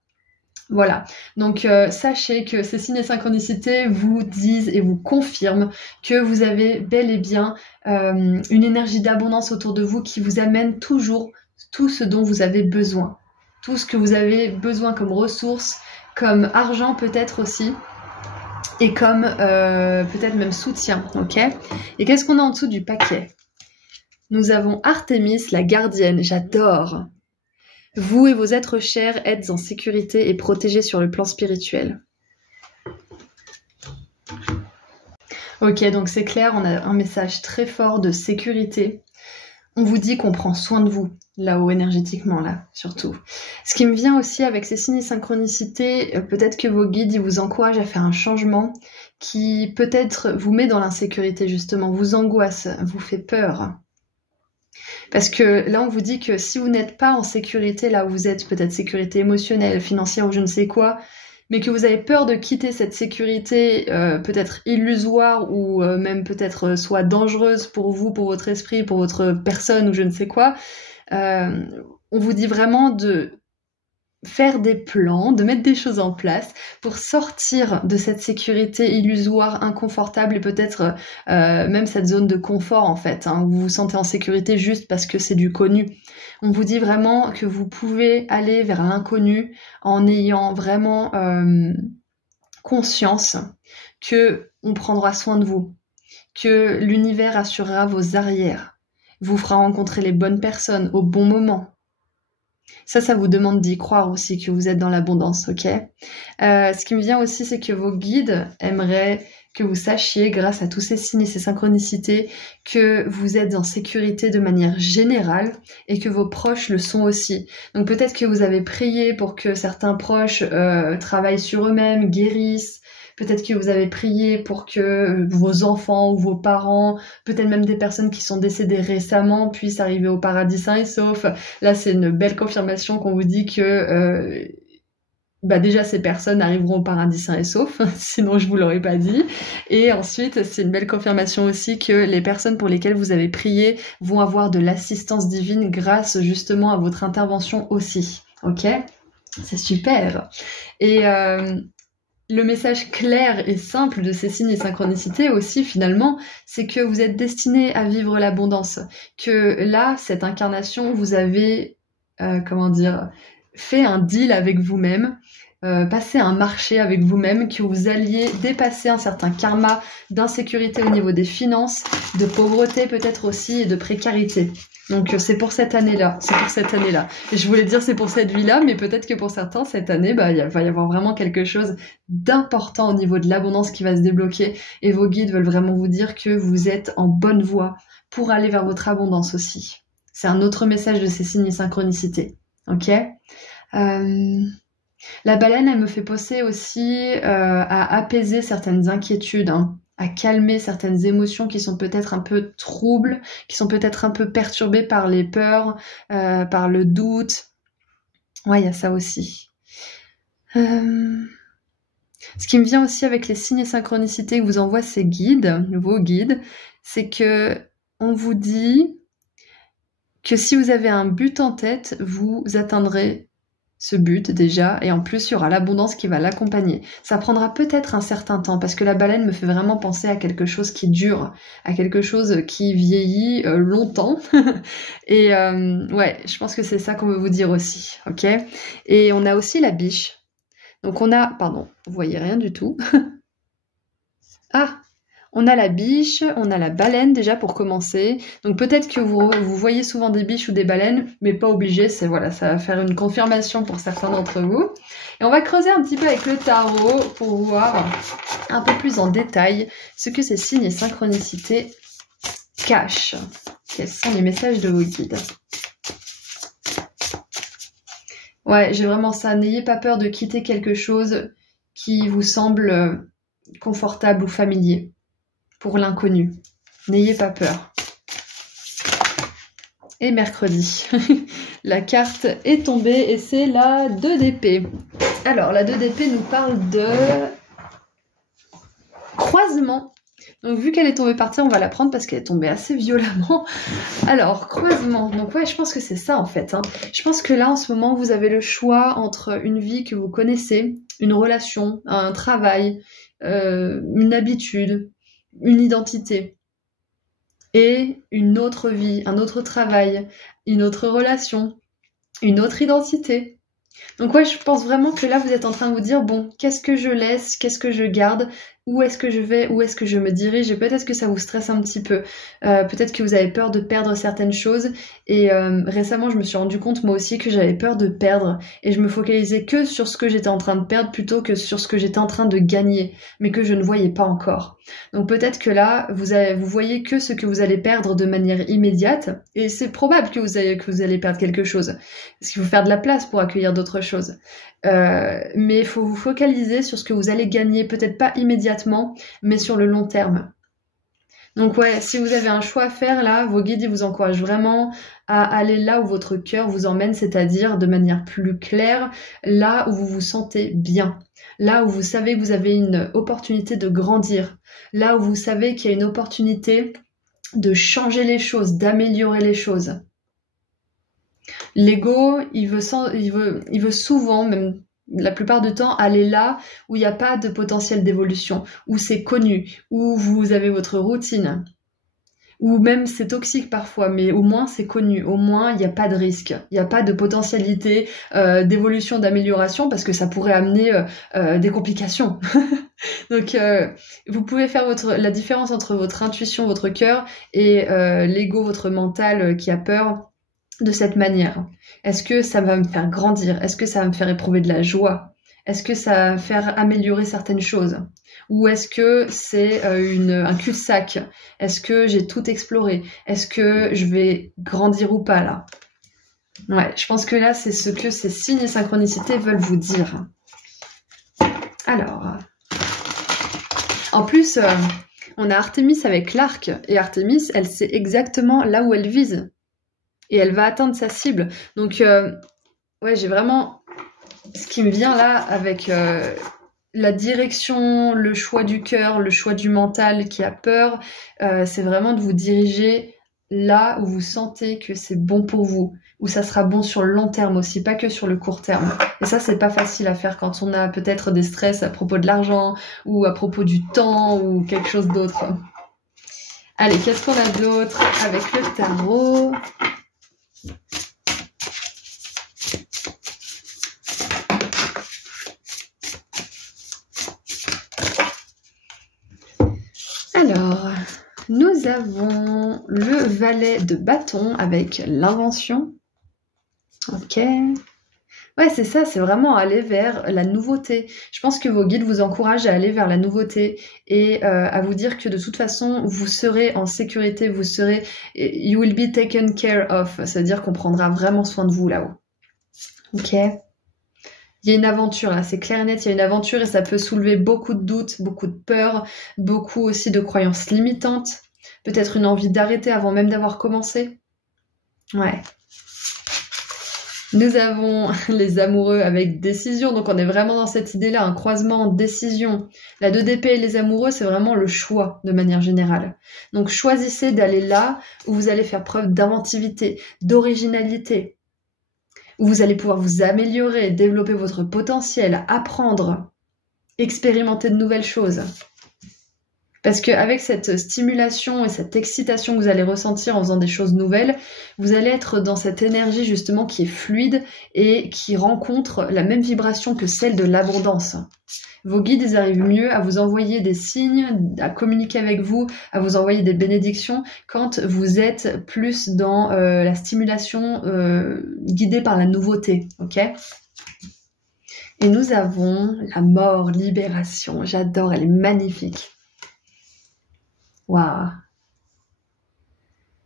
Voilà, donc sachez que ces signes et synchronicités vous disent et vous confirment que vous avez bel et bien une énergie d'abondance autour de vous qui vous amène toujours tout ce dont vous avez besoin. Tout ce que vous avez besoin comme ressources, comme argent peut-être aussi, et comme peut-être même soutien, ok? Et qu'est-ce qu'on a en dessous du paquet? Nous avons Artémis, la gardienne, j'adore. Vous et vos êtres chers êtes en sécurité et protégés sur le plan spirituel. Ok, donc c'est clair, on a un message très fort de sécurité. On vous dit qu'on prend soin de vous, là-haut énergétiquement, là, surtout. Ce qui me vient aussi avec ces signes et synchronicités, peut-être que vos guides ils vous encouragent à faire un changement qui peut-être vous met dans l'insécurité, justement, vous angoisse, vous fait peur. Parce que là, on vous dit que si vous n'êtes pas en sécurité, là où vous êtes, peut-être sécurité émotionnelle, financière ou je ne sais quoi, mais que vous avez peur de quitter cette sécurité peut-être illusoire ou même peut-être soit dangereuse pour vous, pour votre esprit, pour votre personne ou je ne sais quoi, on vous dit vraiment de faire des plans, de mettre des choses en place pour sortir de cette sécurité illusoire, inconfortable et peut-être même cette zone de confort en fait, hein, où vous vous sentez en sécurité juste parce que c'est du connu. On vous dit vraiment que vous pouvez aller vers l'inconnu en ayant vraiment conscience que on prendra soin de vous, que l'univers assurera vos arrières, vous fera rencontrer les bonnes personnes au bon moment. Ça vous demande d'y croire aussi, que vous êtes dans l'abondance, ok? Ce qui me vient aussi, c'est que vos guides aimeraient que vous sachiez, grâce à tous ces signes et ces synchronicités, que vous êtes en sécurité de manière générale et que vos proches le sont aussi. Donc peut-être que vous avez prié pour que certains proches travaillent sur eux-mêmes, guérissent. Peut-être que vous avez prié pour que vos enfants ou vos parents, peut-être même des personnes qui sont décédées récemment, puissent arriver au paradis sain et sauf. Là, c'est une belle confirmation qu'on vous dit que déjà ces personnes arriveront au paradis sain et sauf, sinon je vous l'aurais pas dit. Et ensuite, c'est une belle confirmation aussi que les personnes pour lesquelles vous avez prié vont avoir de l'assistance divine grâce justement à votre intervention aussi. Ok ? C'est super. Et le message clair et simple de ces signes et synchronicités aussi finalement, c'est que vous êtes destiné à vivre l'abondance. Que là, cette incarnation, vous avez, fait un deal avec vous-même, passé un marché avec vous-même, que vous alliez dépasser un certain karma d'insécurité au niveau des finances, de pauvreté peut-être aussi et de précarité. Donc c'est pour cette année-là, Et je voulais dire c'est pour cette vie-là, mais peut-être que pour certains, cette année, il va y avoir vraiment quelque chose d'important au niveau de l'abondance qui va se débloquer. Et vos guides veulent vraiment vous dire que vous êtes en bonne voie pour aller vers votre abondance aussi. C'est un autre message de ces signes et synchronicités. Ok ? La baleine, elle me fait penser aussi à apaiser certaines inquiétudes, hein, à calmer certaines émotions qui sont peut-être un peu troubles, qui sont peut-être un peu perturbées par les peurs, par le doute. Ouais, il y a ça aussi. Ce qui me vient aussi avec les signes et synchronicités que vous envoient ces guides, vos guides, c'est que on vous dit que si vous avez un but en tête, vous atteindrez ce but déjà, et en plus il y aura l'abondance qui va l'accompagner. Ça prendra peut-être un certain temps, parce que la baleine me fait vraiment penser à quelque chose qui dure, à quelque chose qui vieillit longtemps. Et ouais, je pense que c'est ça qu'on veut vous dire aussi, ok ? Et on a aussi la biche. Donc on a, pardon, vous voyez rien du tout. Ah, on a la biche, on a la baleine déjà pour commencer. Donc peut-être que vous voyez souvent des biches ou des baleines, mais pas obligé. C'est voilà, ça va faire une confirmation pour certains d'entre vous. Et on va creuser un petit peu avec le tarot pour voir un peu plus en détail ce que ces signes et synchronicités cachent. Quels sont les messages de vos guides ? Ouais, j'ai vraiment ça. N'ayez pas peur de quitter quelque chose qui vous semble confortable ou familier. Pour l'inconnu. N'ayez pas peur. Et mercredi, la carte est tombée et c'est la 2 d'épée. Alors, la 2 d'épée nous parle de croisement Donc vu qu'elle est tombée par terre, on va la prendre parce qu'elle est tombée assez violemment. Alors, croisement. Donc ouais, je pense que c'est ça en fait. Je pense que là, en ce moment, vous avez le choix entre une vie que vous connaissez, une relation, un travail, une habitude, une identité, et une autre vie, un autre travail, une autre relation, une autre identité. Donc ouais, je pense vraiment que là, vous êtes en train de vous dire, bon, qu'est-ce que je laisse, qu'est-ce que je garde, où est-ce que je vais, où est-ce que je me dirige, et peut-être que ça vous stresse un petit peu. Peut-être que vous avez peur de perdre certaines choses, et récemment, je me suis rendu compte, moi aussi, que j'avais peur de perdre, et je me focalisais que sur ce que j'étais en train de perdre, plutôt que sur ce que j'étais en train de gagner, mais que je ne voyais pas encore. Donc peut-être que là, vous voyez que ce que vous allez perdre de manière immédiate, et c'est probable que vous allez perdre quelque chose, parce qu'il faut faire de la place pour accueillir d'autres choses. Mais il faut vous focaliser sur ce que vous allez gagner, peut-être pas immédiatement, mais sur le long terme. Donc ouais, si vous avez un choix à faire là, vos guides ils vous encouragent vraiment à aller là où votre cœur vous emmène, c'est-à-dire de manière plus claire, là où vous vous sentez bien, là où vous savez que vous avez une opportunité de grandir, là où vous savez qu'il y a une opportunité de changer les choses, d'améliorer les choses. L'ego, il veut souvent, même la plupart du temps, aller là où il n'y a pas de potentiel d'évolution, où c'est connu, où vous avez votre routine, où même c'est toxique parfois, mais au moins c'est connu, au moins il n'y a pas de risque, il n'y a pas de potentialité d'évolution, d'amélioration, parce que ça pourrait amener des complications. Donc vous pouvez faire la différence entre votre intuition, votre cœur, et l'ego, votre mental qui a peur, de cette manière. Est-ce que ça va me faire grandir? Est-ce que ça va me faire éprouver de la joie? Est-ce que ça va me faire améliorer certaines choses? Ou est-ce que c'est un cul-de-sac? Est-ce que j'ai tout exploré? Est-ce que je vais grandir ou pas là? Ouais, je pense que là, c'est ce que ces signes et synchronicités veulent vous dire. Alors, en plus, on a Artémis avec l'arc, et Artémis, elle sait exactement là où elle vise. Et elle va atteindre sa cible. Donc, ouais, j'ai vraiment... Ce qui me vient là, avec la direction, le choix du cœur, le choix du mental qui a peur, c'est vraiment de vous diriger là où vous sentez que c'est bon pour vous, où ça sera bon sur le long terme aussi, pas que sur le court terme. Et ça, c'est pas facile à faire quand on a peut-être des stress à propos de l'argent, ou à propos du temps, ou quelque chose d'autre. Allez, qu'est-ce qu'on a d'autre avec le tarot ? Alors, nous avons le valet de bâton avec l'invention. Ok. Ouais, c'est ça, c'est vraiment aller vers la nouveauté. Je pense que vos guides vous encouragent à aller vers la nouveauté et à vous dire que de toute façon, vous serez en sécurité, you will be taken care of. Ça veut dire qu'on prendra vraiment soin de vous là-haut. Ok. Il y a une aventure là, c'est clair et net, il y a une aventure et ça peut soulever beaucoup de doutes, beaucoup de peurs, beaucoup aussi de croyances limitantes, peut-être une envie d'arrêter avant même d'avoir commencé. Ouais. Nous avons les amoureux avec décision, donc on est vraiment dans cette idée-là, un croisement, décision. La 2 d'épée et les amoureux, c'est vraiment le choix de manière générale. Donc choisissez d'aller là où vous allez faire preuve d'inventivité, d'originalité, où vous allez pouvoir vous améliorer, développer votre potentiel, apprendre, expérimenter de nouvelles choses. Parce qu'avec cette stimulation et cette excitation que vous allez ressentir en faisant des choses nouvelles, vous allez être dans cette énergie justement qui est fluide et qui rencontre la même vibration que celle de l'abondance. Vos guides, ils arrivent mieux à vous envoyer des signes, à communiquer avec vous, à vous envoyer des bénédictions quand vous êtes plus dans la stimulation guidée par la nouveauté, ok ? Et nous avons la mort, libération. J'adore, elle est magnifique. Waouh.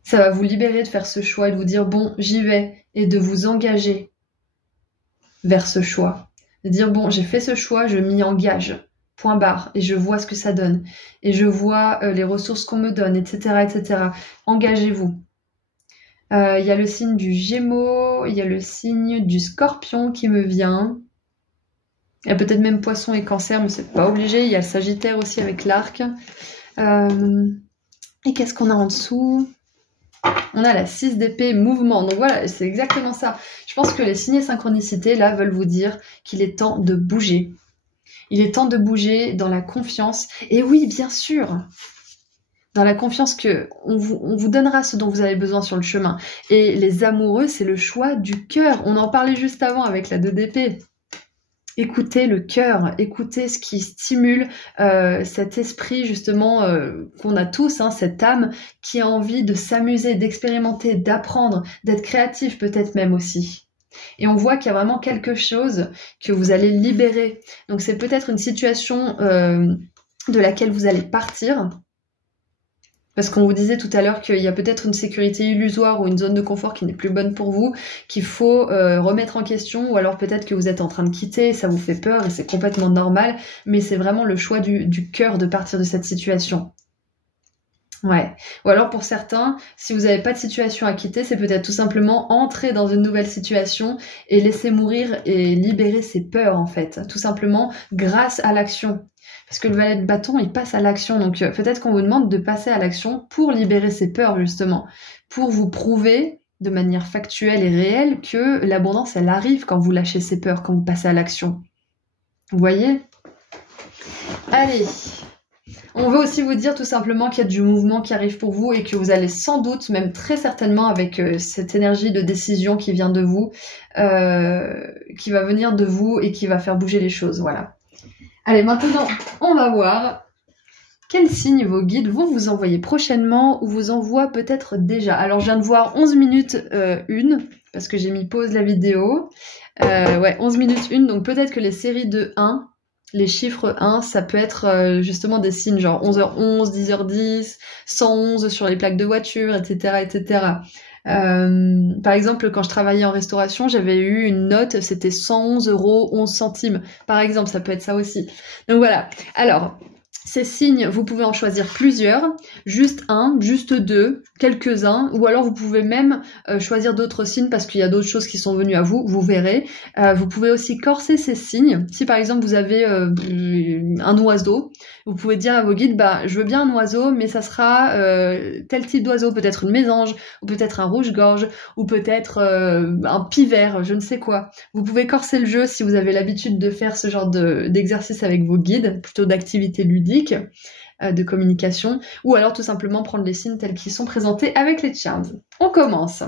Ça va vous libérer de faire ce choix et de vous dire bon, j'y vais, et de vous engager vers ce choix. De dire bon, j'ai fait ce choix, je m'y engage, point barre, et je vois ce que ça donne, et je vois les ressources qu'on me donne, etc., etc. Engagez-vous. Il y a le signe du Gémeaux, il y a le signe du Scorpion qui me vient. Il y a peut-être même Poisson et Cancer, mais c'est pas obligé. Il y a le Sagittaire aussi avec l'arc. Et qu'est-ce qu'on a en dessous? On a la 6 d'épée, mouvement. Donc voilà, c'est exactement ça. Je pense que les signes et synchronicités, là, veulent vous dire qu'il est temps de bouger. Il est temps de bouger dans la confiance. Et oui, bien sûr, dans la confiance que on vous donnera ce dont vous avez besoin sur le chemin. Et les amoureux, c'est le choix du cœur. On en parlait juste avant avec la 2 d'épée. Écoutez le cœur, écoutez ce qui stimule cet esprit justement qu'on a tous, hein, cette âme qui a envie de s'amuser, d'expérimenter, d'apprendre, d'être créatif peut-être même aussi. Et on voit qu'il y a vraiment quelque chose que vous allez libérer. Donc c'est peut-être une situation de laquelle vous allez partir. Parce qu'on vous disait tout à l'heure qu'il y a peut-être une sécurité illusoire ou une zone de confort qui n'est plus bonne pour vous, qu'il faut remettre en question, ou alors peut-être que vous êtes en train de quitter, ça vous fait peur et c'est complètement normal, mais c'est vraiment le choix du cœur de partir de cette situation. Ouais. Ou alors pour certains, si vous n'avez pas de situation à quitter, c'est peut-être tout simplement entrer dans une nouvelle situation et laisser mourir et libérer ses peurs en fait, tout simplement grâce à l'action. Parce que le valet de bâton, il passe à l'action. Donc peut-être qu'on vous demande de passer à l'action pour libérer ses peurs, justement. Pour vous prouver de manière factuelle et réelle que l'abondance, elle arrive quand vous lâchez ses peurs, quand vous passez à l'action. Vous voyez? Allez. On veut aussi vous dire tout simplement qu'il y a du mouvement qui arrive pour vous et que vous allez sans doute, même très certainement avec cette énergie de décision qui vient de vous, qui va venir de vous et qui va faire bouger les choses. Voilà. Allez, maintenant, on va voir quels signes vos guides vont vous envoyer prochainement ou vous envoient peut-être déjà. Alors, je viens de voir 11 minutes 1, parce que j'ai mis pause la vidéo. Ouais, 11 minutes 1, donc peut-être que les séries de 1, les chiffres 1, ça peut être justement des signes genre 11h11, 10h10, 111 sur les plaques de voiture, etc., etc. Par exemple, quand je travaillais en restauration, j'avais eu une note, c'était 111 € 11 centimes. Par exemple, ça peut être ça aussi. Donc voilà. Alors, ces signes, vous pouvez en choisir plusieurs, juste un, juste deux, quelques-uns, ou alors vous pouvez même choisir d'autres signes parce qu'il y a d'autres choses qui sont venues à vous, vous verrez. Vous pouvez aussi corser ces signes. Si par exemple vous avez un oiseau, vous pouvez dire à vos guides, bah je veux bien un oiseau, mais ça sera tel type d'oiseau, peut-être une mésange, ou peut-être un rouge-gorge, ou peut-être un pivert, je ne sais quoi. Vous pouvez corser le jeu si vous avez l'habitude de faire ce genre d'exercice avec vos guides, plutôt d'activités ludiques, de communication, ou alors tout simplement prendre les signes tels qu'ils sont présentés avec les charms. On commence.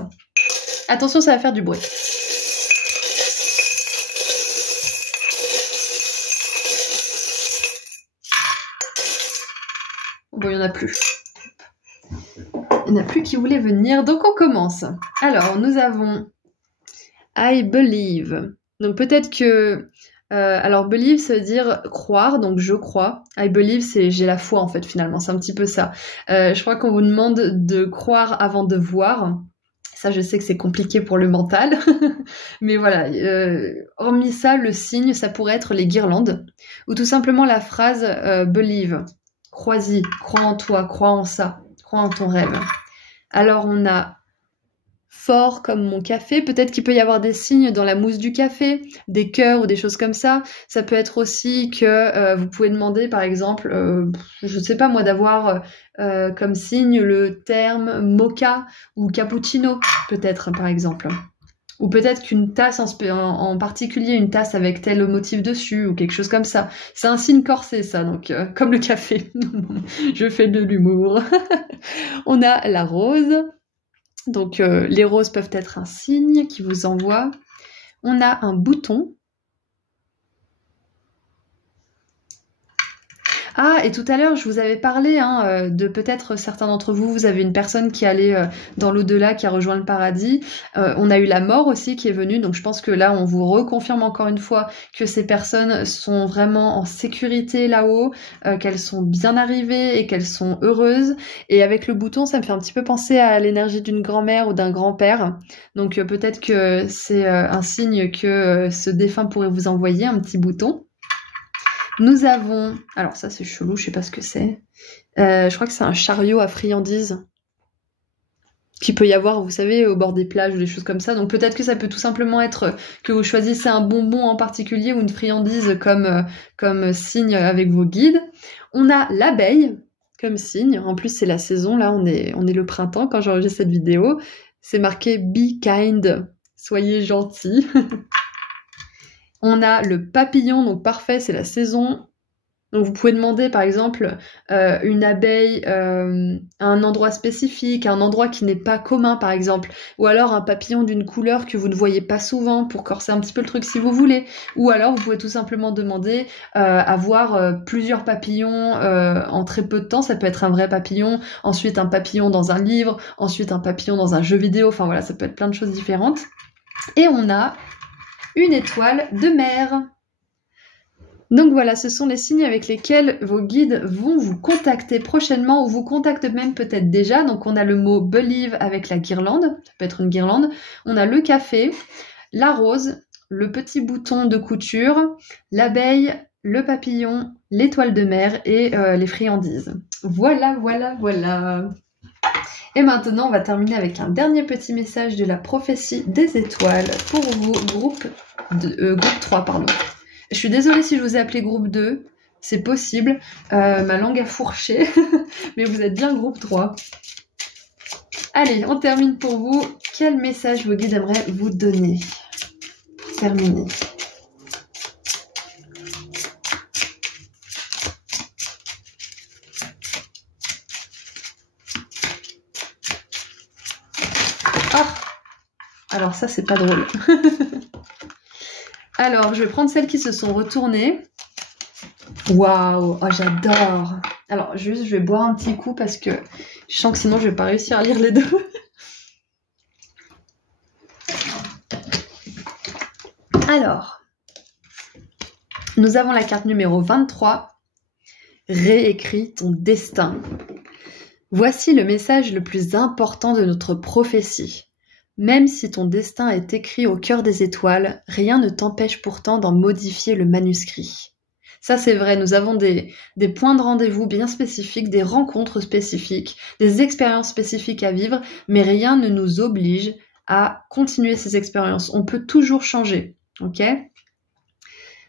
Attention, ça va faire du bruit. Bon, il n'y en a plus. Il n'y en a plus qui voulaient venir, donc on commence. Alors, nous avons I believe. Donc peut-être que... alors believe, ça veut dire croire, donc je crois. I believe, c'est j'ai la foi en fait finalement, c'est un petit peu ça. Je crois qu'on vous demande de croire avant de voir. Ça, je sais que c'est compliqué pour le mental. Mais voilà, hormis ça, le signe, ça pourrait être les guirlandes. Ou tout simplement la phrase believe. Crois-y, crois en toi, crois en ça, crois en ton rêve. Alors on a fort comme mon café, peut-être qu'il peut y avoir des signes dans la mousse du café, des cœurs ou des choses comme ça. Ça peut être aussi que vous pouvez demander par exemple, je sais pas moi, d'avoir comme signe le terme mocha ou cappuccino, peut-être par exemple. Ou peut-être qu'une tasse en particulier, une tasse avec tel motif dessus, ou quelque chose comme ça. C'est un signe corsé, ça, donc comme le café. Je fais de l'humour. On a la rose. Donc les roses peuvent être un signe qui vous envoie. On a un bouton. Ah, et tout à l'heure, je vous avais parlé de peut-être certains d'entre vous, vous avez une personne qui allait dans l'au-delà, qui a rejoint le paradis. On a eu la mort aussi qui est venue, donc je pense que là, on vous reconfirme encore une fois que ces personnes sont vraiment en sécurité là-haut, qu'elles sont bien arrivées et qu'elles sont heureuses. Et avec le bouton, ça me fait un petit peu penser à l'énergie d'une grand-mère ou d'un grand-père. Donc peut-être que c'est un signe que ce défunt pourrait vous envoyer, un petit bouton. Nous avons... Alors ça c'est chelou, je sais pas ce que c'est. Je crois que c'est un chariot à friandises qui peut y avoir, vous savez, au bord des plages ou des choses comme ça. Donc peut-être que ça peut tout simplement être que vous choisissez un bonbon en particulier ou une friandise comme signe avec vos guides. On a l'abeille, comme signe. En plus, c'est la saison, là, on est le printemps quand j'enregistre cette vidéo. C'est marqué « Be kind », soyez gentils. On a le papillon, donc parfait, c'est la saison. Donc vous pouvez demander par exemple une abeille à un endroit spécifique, à un endroit qui n'est pas commun par exemple, ou alors un papillon d'une couleur que vous ne voyez pas souvent pour corser un petit peu le truc si vous voulez, ou alors vous pouvez tout simplement demander à voir plusieurs papillons en très peu de temps. Ça peut être un vrai papillon, ensuite un papillon dans un livre, ensuite un papillon dans un jeu vidéo, enfin voilà, ça peut être plein de choses différentes. Et on a une étoile de mer. Donc voilà, ce sont les signes avec lesquels vos guides vont vous contacter prochainement ou vous contactent même peut-être déjà. Donc on a le mot believe avec la guirlande, ça peut être une guirlande. On a le café, la rose, le petit bouton de couture, l'abeille, le papillon, l'étoile de mer et les friandises. Voilà, voilà, voilà. Et maintenant, on va terminer avec un dernier petit message de la prophétie des étoiles pour vous, groupe 3, pardon. Je suis désolée si je vous ai appelé groupe 2, c'est possible, ma langue a fourché, mais vous êtes bien groupe 3. Allez, on termine pour vous. Quel message vos guides aimeraient vous donner pour terminer? Ah, alors ça, c'est pas drôle. Alors, je vais prendre celles qui se sont retournées. Waouh, oh, j'adore. Alors, juste, je vais boire un petit coup parce que je sens que sinon, je vais pas réussir à lire les deux. Alors, nous avons la carte numéro 23. Réécris ton destin. Voici le message le plus important de notre prophétie. Même si ton destin est écrit au cœur des étoiles, rien ne t'empêche pourtant d'en modifier le manuscrit. Ça c'est vrai, nous avons des points de rendez-vous bien spécifiques, des rencontres spécifiques, des expériences spécifiques à vivre, mais rien ne nous oblige à continuer ces expériences. On peut toujours changer, ok ?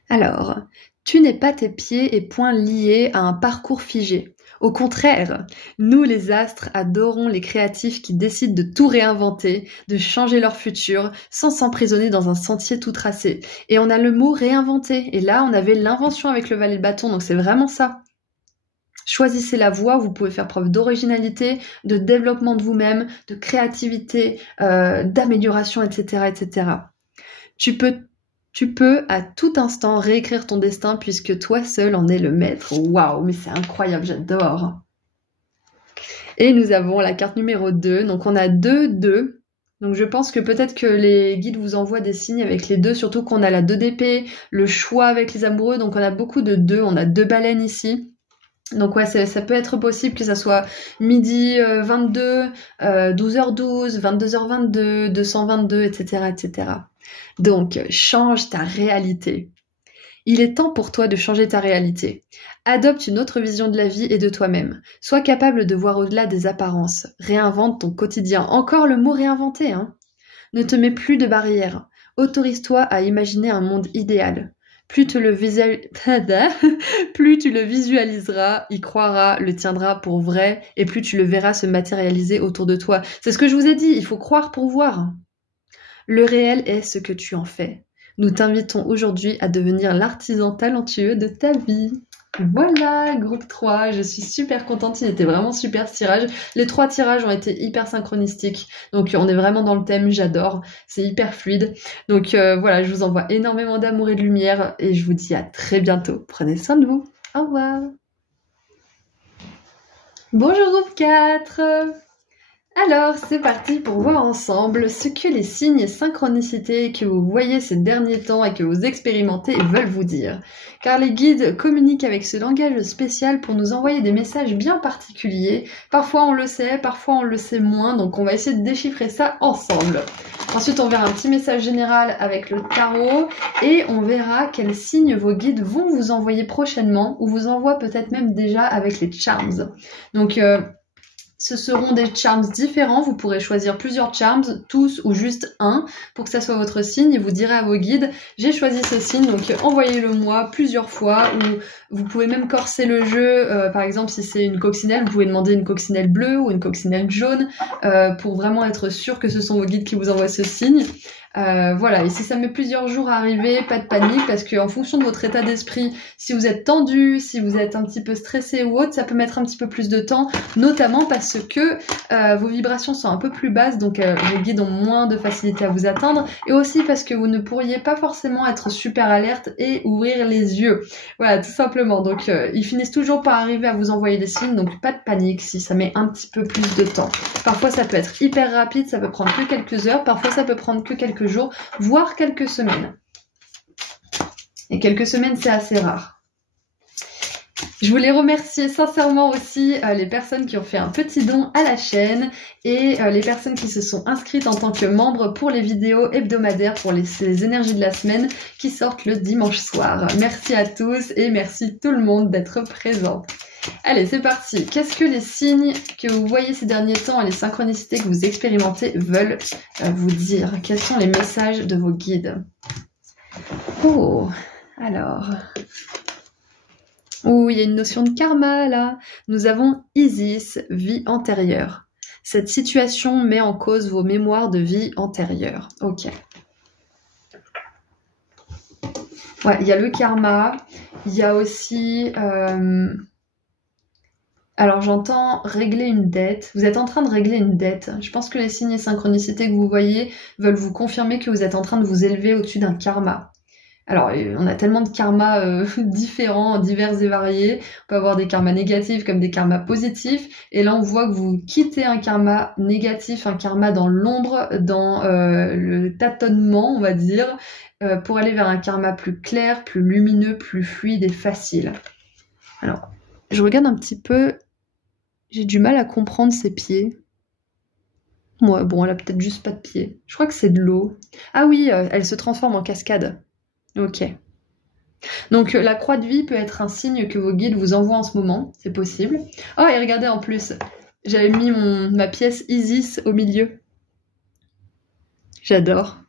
Alors, tu n'es pas tes pieds et poings liés à un parcours figé. Au contraire, nous les astres adorons les créatifs qui décident de tout réinventer, de changer leur futur, sans s'emprisonner dans un sentier tout tracé. Et on a le mot réinventer, et là on avait l'invention avec le valet de bâton, donc c'est vraiment ça. Choisissez la voie, vous pouvez faire preuve d'originalité, de développement de vous-même, de créativité, d'amélioration, etc., etc. Tu peux à tout instant réécrire ton destin puisque toi seul en es le maître. Waouh, mais c'est incroyable, j'adore. Et nous avons la carte numéro 2. Donc on a 2. Donc je pense que peut-être que les guides vous envoient des signes avec les 2, surtout qu'on a la 2 d'épée, le choix avec les amoureux. Donc on a beaucoup de 2, on a 2 baleines ici. Donc ouais, ça peut être possible que ça soit midi 22, 12h12, 22h22, 222, etc., etc. Donc, change ta réalité. Il est temps pour toi de changer ta réalité. Adopte une autre vision de la vie et de toi-même. Sois capable de voir au-delà des apparences. Réinvente ton quotidien. Encore le mot réinventer, hein. Ne te mets plus de barrières. Autorise-toi à imaginer un monde idéal. Plus tu le visualiseras, y croiras, le tiendras pour vrai, et plus tu le verras se matérialiser autour de toi. C'est ce que je vous ai dit, il faut croire pour voir. Le réel est ce que tu en fais. Nous t'invitons aujourd'hui à devenir l'artisan talentueux de ta vie. Voilà, groupe 3, je suis super contente, il était vraiment super ce tirage. Les 3 tirages ont été hyper synchronistiques, donc on est vraiment dans le thème, j'adore, c'est hyper fluide. Donc voilà, je vous envoie énormément d'amour et de lumière et je vous dis à très bientôt. Prenez soin de vous, au revoir. Bonjour groupe 4. Alors, c'est parti pour voir ensemble ce que les signes et synchronicités que vous voyez ces derniers temps et que vous expérimentez veulent vous dire. Car les guides communiquent avec ce langage spécial pour nous envoyer des messages bien particuliers. Parfois on le sait, parfois on le sait moins, donc on va essayer de déchiffrer ça ensemble. Ensuite, on verra un petit message général avec le tarot et on verra quels signes vos guides vont vous envoyer prochainement ou vous envoient peut-être même déjà avec les charms. Donc, ce seront des charms différents. Vous pourrez choisir plusieurs charms, tous ou juste un, pour que ça soit votre signe. Et vous direz à vos guides, j'ai choisi ce signe, donc envoyez-le moi plusieurs fois. Ou vous pouvez même corser le jeu. Par exemple, si c'est une coccinelle, vous pouvez demander une coccinelle bleue ou une coccinelle jaune, pour vraiment être sûr que ce sont vos guides qui vous envoient ce signe. Voilà, et si ça met plusieurs jours à arriver, pas de panique, parce qu'en fonction de votre état d'esprit, si vous êtes tendu, si vous êtes un petit peu stressé ou autre, ça peut mettre un petit peu plus de temps, notamment parce que vos vibrations sont un peu plus basses, donc vos guides ont moins de facilité à vous atteindre, et aussi parce que vous ne pourriez pas forcément être super alerte et ouvrir les yeux. Voilà, tout simplement. Donc ils finissent toujours par arriver à vous envoyer des signes, donc pas de panique si ça met un petit peu plus de temps. Parfois ça peut être hyper rapide, ça peut prendre que quelques heures, parfois ça peut prendre que quelques jours, voire quelques semaines. Et quelques semaines, c'est assez rare. Je voulais remercier sincèrement aussi les personnes qui ont fait un petit don à la chaîne et les personnes qui se sont inscrites en tant que membres pour les vidéos hebdomadaires pour les énergies de la semaine qui sortent le dimanche soir. Merci à tous et merci tout le monde d'être présent. Allez, c'est parti. Qu'est-ce que les signes que vous voyez ces derniers temps et les synchronicités que vous expérimentez veulent vous dire? Quels sont les messages de vos guides? Oh, alors... Oh, il y a une notion de karma là. Nous avons Isis, vie antérieure. Cette situation met en cause vos mémoires de vie antérieure. Ok. Ouais, il y a le karma. Il y a aussi... Alors j'entends régler une dette. Vous êtes en train de régler une dette. Je pense que les signes et synchronicités que vous voyez veulent vous confirmer que vous êtes en train de vous élever au-dessus d'un karma. Alors, on a tellement de karmas différents, divers et variés. On peut avoir des karmas négatifs comme des karmas positifs. Et là, on voit que vous quittez un karma négatif, un karma dans l'ombre, dans le tâtonnement, on va dire, pour aller vers un karma plus clair, plus lumineux, plus fluide et facile. Alors, je regarde un petit peu. J'ai du mal à comprendre ses pieds. Ouais, bon, elle a peut-être juste pas de pieds. Je crois que c'est de l'eau. Ah oui, elle se transforme en cascade. Ok. Donc la croix de vie peut être un signe que vos guides vous envoient en ce moment, c'est possible. Oh, et regardez en plus, j'avais mis ma pièce Isis au milieu. J'adore.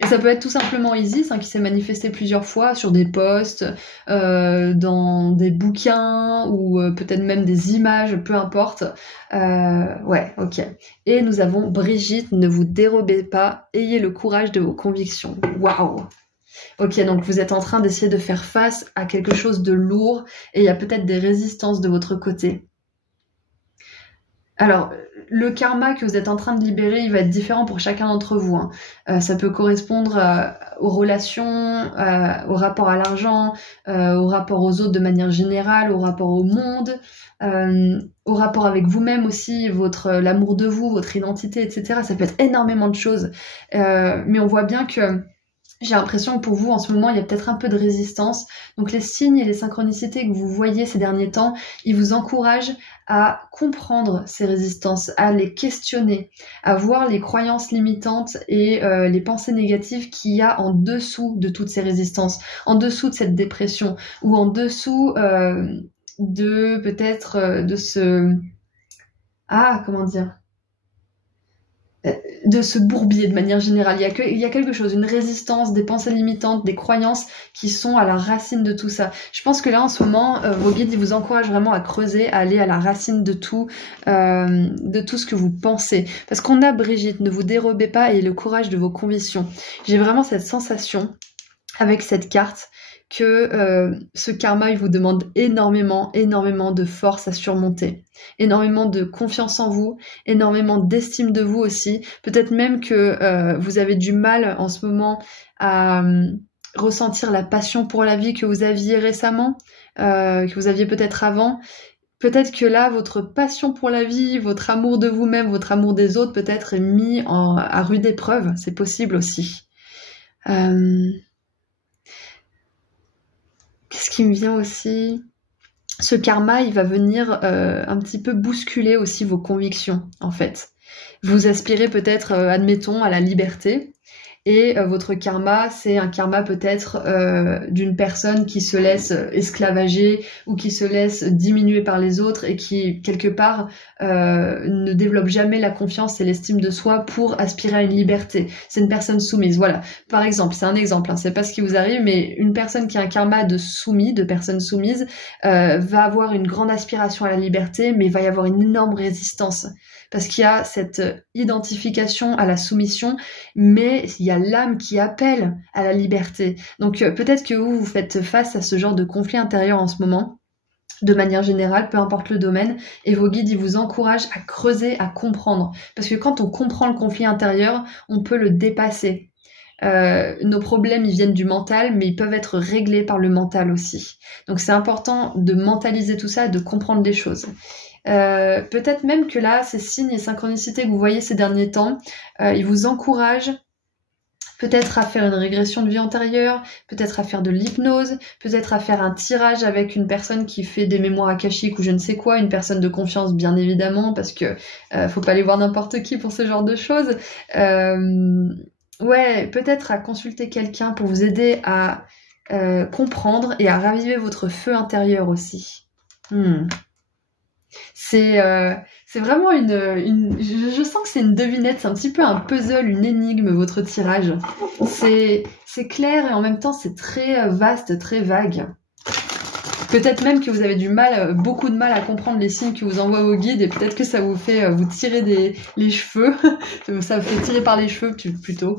Et ça peut être tout simplement Isis qui s'est manifesté plusieurs fois sur des posts, dans des bouquins ou peut-être même des images, peu importe. Ouais, ok. Et nous avons Brigitte, ne vous dérobez pas, ayez le courage de vos convictions. Waouh! Ok, donc vous êtes en train d'essayer de faire face à quelque chose de lourd et il y a peut-être des résistances de votre côté. Alors, le karma que vous êtes en train de libérer, il va être différent pour chacun d'entre vous. Ça peut correspondre aux relations, au rapport à l'argent, au rapport aux autres de manière générale, au rapport au monde, au rapport avec vous-même aussi, l'amour de vous, votre identité, etc. Ça peut être énormément de choses. Mais on voit bien que j'ai l'impression que pour vous, en ce moment, il y a peut-être un peu de résistance. Donc les signes et les synchronicités que vous voyez ces derniers temps, ils vous encouragent à comprendre ces résistances, à les questionner, à voir les croyances limitantes et les pensées négatives qu'il y a en dessous de toutes ces résistances, en dessous de cette dépression, ou en dessous de peut-être de ce... Ah, comment dire ? De ce bourbier de manière générale. Il y a quelque chose, une résistance, des pensées limitantes, des croyances qui sont à la racine de tout ça. Je pense que là, en ce moment, vos guides, ils vous encouragent vraiment à creuser, à aller à la racine de tout ce que vous pensez. Parce qu'on a Brigitte, ne vous dérobez pas, ayez le courage de vos convictions. J'ai vraiment cette sensation, avec cette carte, que ce karma, il vous demande énormément de force à surmonter, énormément de confiance en vous, énormément d'estime de vous aussi. Peut-être même que vous avez du mal en ce moment à ressentir la passion pour la vie que vous aviez récemment, que vous aviez peut-être avant. Peut-être que là, votre passion pour la vie, votre amour de vous-même, votre amour des autres peut-être est mis à rude épreuve. C'est possible aussi. Qu'est-ce qui me vient aussi ? Ce karma, il va venir un petit peu bousculer aussi vos convictions, en fait. Vous aspirez peut-être, admettons, à la liberté. Et votre karma, c'est un karma peut-être d'une personne qui se laisse esclavager ou qui se laisse diminuer par les autres et qui, quelque part, ne développe jamais la confiance et l'estime de soi pour aspirer à une liberté. C'est une personne soumise, voilà. Par exemple, c'est un exemple, hein, c'est pas ce qui vous arrive, mais une personne qui a un karma de soumis, de personne soumise, va avoir une grande aspiration à la liberté, mais il va y avoir une énorme résistance. Parce qu'il y a cette identification à la soumission, mais il y a l'âme qui appelle à la liberté. Donc peut-être que vous faites face à ce genre de conflit intérieur en ce moment, de manière générale, peu importe le domaine, et vos guides, ils vous encouragent à creuser, à comprendre. Parce que quand on comprend le conflit intérieur, on peut le dépasser. Nos problèmes, ils viennent du mental, mais ils peuvent être réglés par le mental aussi. Donc c'est important de mentaliser tout ça, de comprendre les choses. Peut-être même que là, ces signes et synchronicités que vous voyez ces derniers temps, ils vous encouragent peut-être à faire une régression de vie antérieure, peut-être à faire de l'hypnose, peut-être à faire un tirage avec une personne qui fait des mémoires akashiques ou je ne sais quoi, une personne de confiance bien évidemment, parce que faut pas aller voir n'importe qui pour ce genre de choses. Ouais, peut-être à consulter quelqu'un pour vous aider à comprendre et à raviver votre feu intérieur aussi. C'est vraiment je sens que c'est une devinette, c'est un petit peu un puzzle, une énigme, votre tirage. C'est clair et en même temps c'est très vaste, très vague. Peut-être même que vous avez beaucoup de mal à comprendre les signes que vous envoient vos guides et peut-être que ça vous fait vous tirer les cheveux. Ça vous fait tirer par les cheveux plutôt.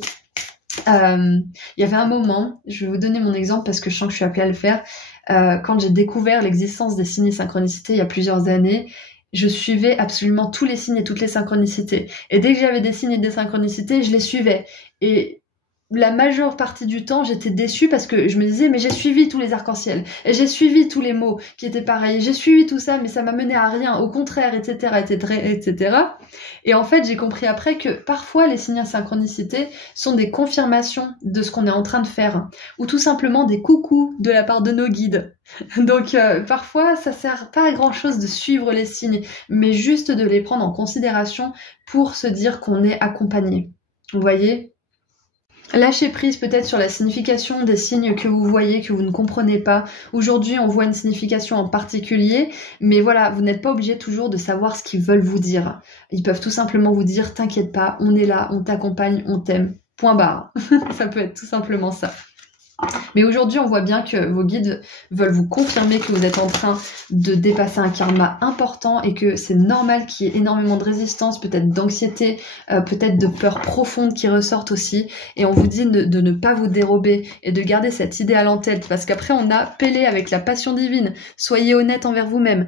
Il y avait un moment, je vais vous donner mon exemple parce que je sens que je suis appelée à le faire. Quand j'ai découvert l'existence des signes et synchronicités il y a plusieurs années, je suivais absolument tous les signes et toutes les synchronicités. Et dès que j'avais des signes et des synchronicités, je les suivais. Et la majeure partie du temps, j'étais déçue parce que je me disais, mais j'ai suivi tous les arcs-en-ciel, et j'ai suivi tous les mots qui étaient pareils, j'ai suivi tout ça, mais ça m'a mené à rien, au contraire, etc., etc., etc. Et en fait, j'ai compris après que parfois, les signes et synchronicités sont des confirmations de ce qu'on est en train de faire, ou tout simplement des coucous de la part de nos guides. Donc, parfois, ça sert pas à grand-chose de suivre les signes, mais juste de les prendre en considération pour se dire qu'on est accompagné. Vous voyez ? Lâchez prise peut-être sur la signification des signes que vous voyez, que vous ne comprenez pas. Aujourd'hui, on voit une signification en particulier, mais voilà, vous n'êtes pas obligé toujours de savoir ce qu'ils veulent vous dire. Ils peuvent tout simplement vous dire, t'inquiète pas, on est là, on t'accompagne, on t'aime. Point barre. Ça peut être tout simplement ça. Mais aujourd'hui, on voit bien que vos guides veulent vous confirmer que vous êtes en train de dépasser un karma important et que c'est normal qu'il y ait énormément de résistance, peut-être d'anxiété, peut-être de peur profonde qui ressortent aussi. Et on vous dit de ne pas vous dérober et de garder cet idéal en tête parce qu'après, on a Pélé avec la passion divine. Soyez honnête envers vous-même.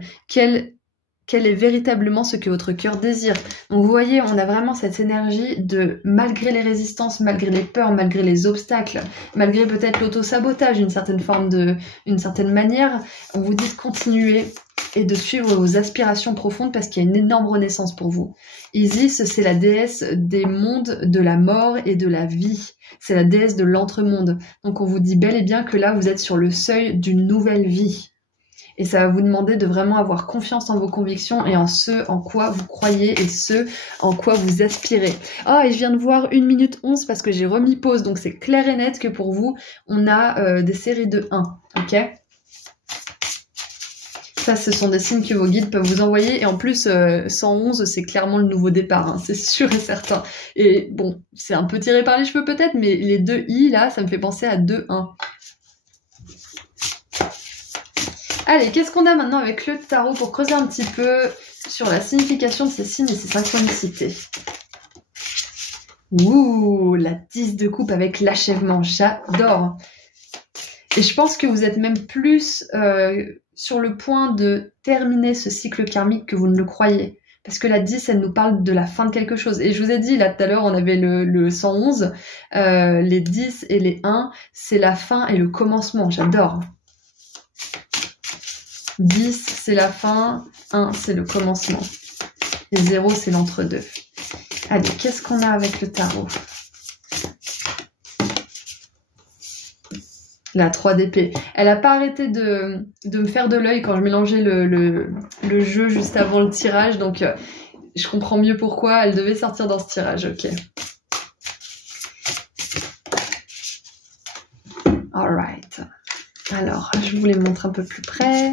Quel est véritablement ce que votre cœur désire. Donc vous voyez, on a vraiment cette énergie de, malgré les résistances, malgré les peurs, malgré les obstacles, malgré peut-être l'auto-sabotage d'une certaine manière, on vous dit de continuer et de suivre vos aspirations profondes parce qu'il y a une énorme renaissance pour vous. Isis, c'est la déesse des mondes de la mort et de la vie. C'est la déesse de l'entremonde. Donc on vous dit bel et bien que là, vous êtes sur le seuil d'une nouvelle vie. Et ça va vous demander de vraiment avoir confiance en vos convictions et en ce en quoi vous croyez et ce en quoi vous aspirez. Oh, et je viens de voir 1 minute 11 parce que j'ai remis pause, donc c'est clair et net que pour vous, on a des séries de 1, ok ? Ça, ce sont des signes que vos guides peuvent vous envoyer. Et en plus, 111, c'est clairement le nouveau départ, hein, c'est sûr et certain. Et bon, c'est un peu tiré par les cheveux peut-être, mais les 2 I, là, ça me fait penser à 2-1. Allez, qu'est-ce qu'on a maintenant avec le tarot pour creuser un petit peu sur la signification de ces signes et ces synchronicités? Ouh, la 10 de coupe avec l'achèvement, j'adore. Et je pense que vous êtes même plus sur le point de terminer ce cycle karmique que vous ne le croyez. Parce que la 10, elle nous parle de la fin de quelque chose. Et je vous ai dit, là tout à l'heure, on avait le 111, les 10 et les 1, c'est la fin et le commencement, j'adore. 10, c'est la fin. 1, c'est le commencement. Et 0, c'est l'entre-deux. Allez, qu'est-ce qu'on a avec le tarot? La 3 d'épée. Elle n'a pas arrêté de me faire de l'œil quand je mélangeais le jeu juste avant le tirage. Donc, je comprends mieux pourquoi elle devait sortir dans ce tirage. Ok. Alors, je vous les montre un peu plus près.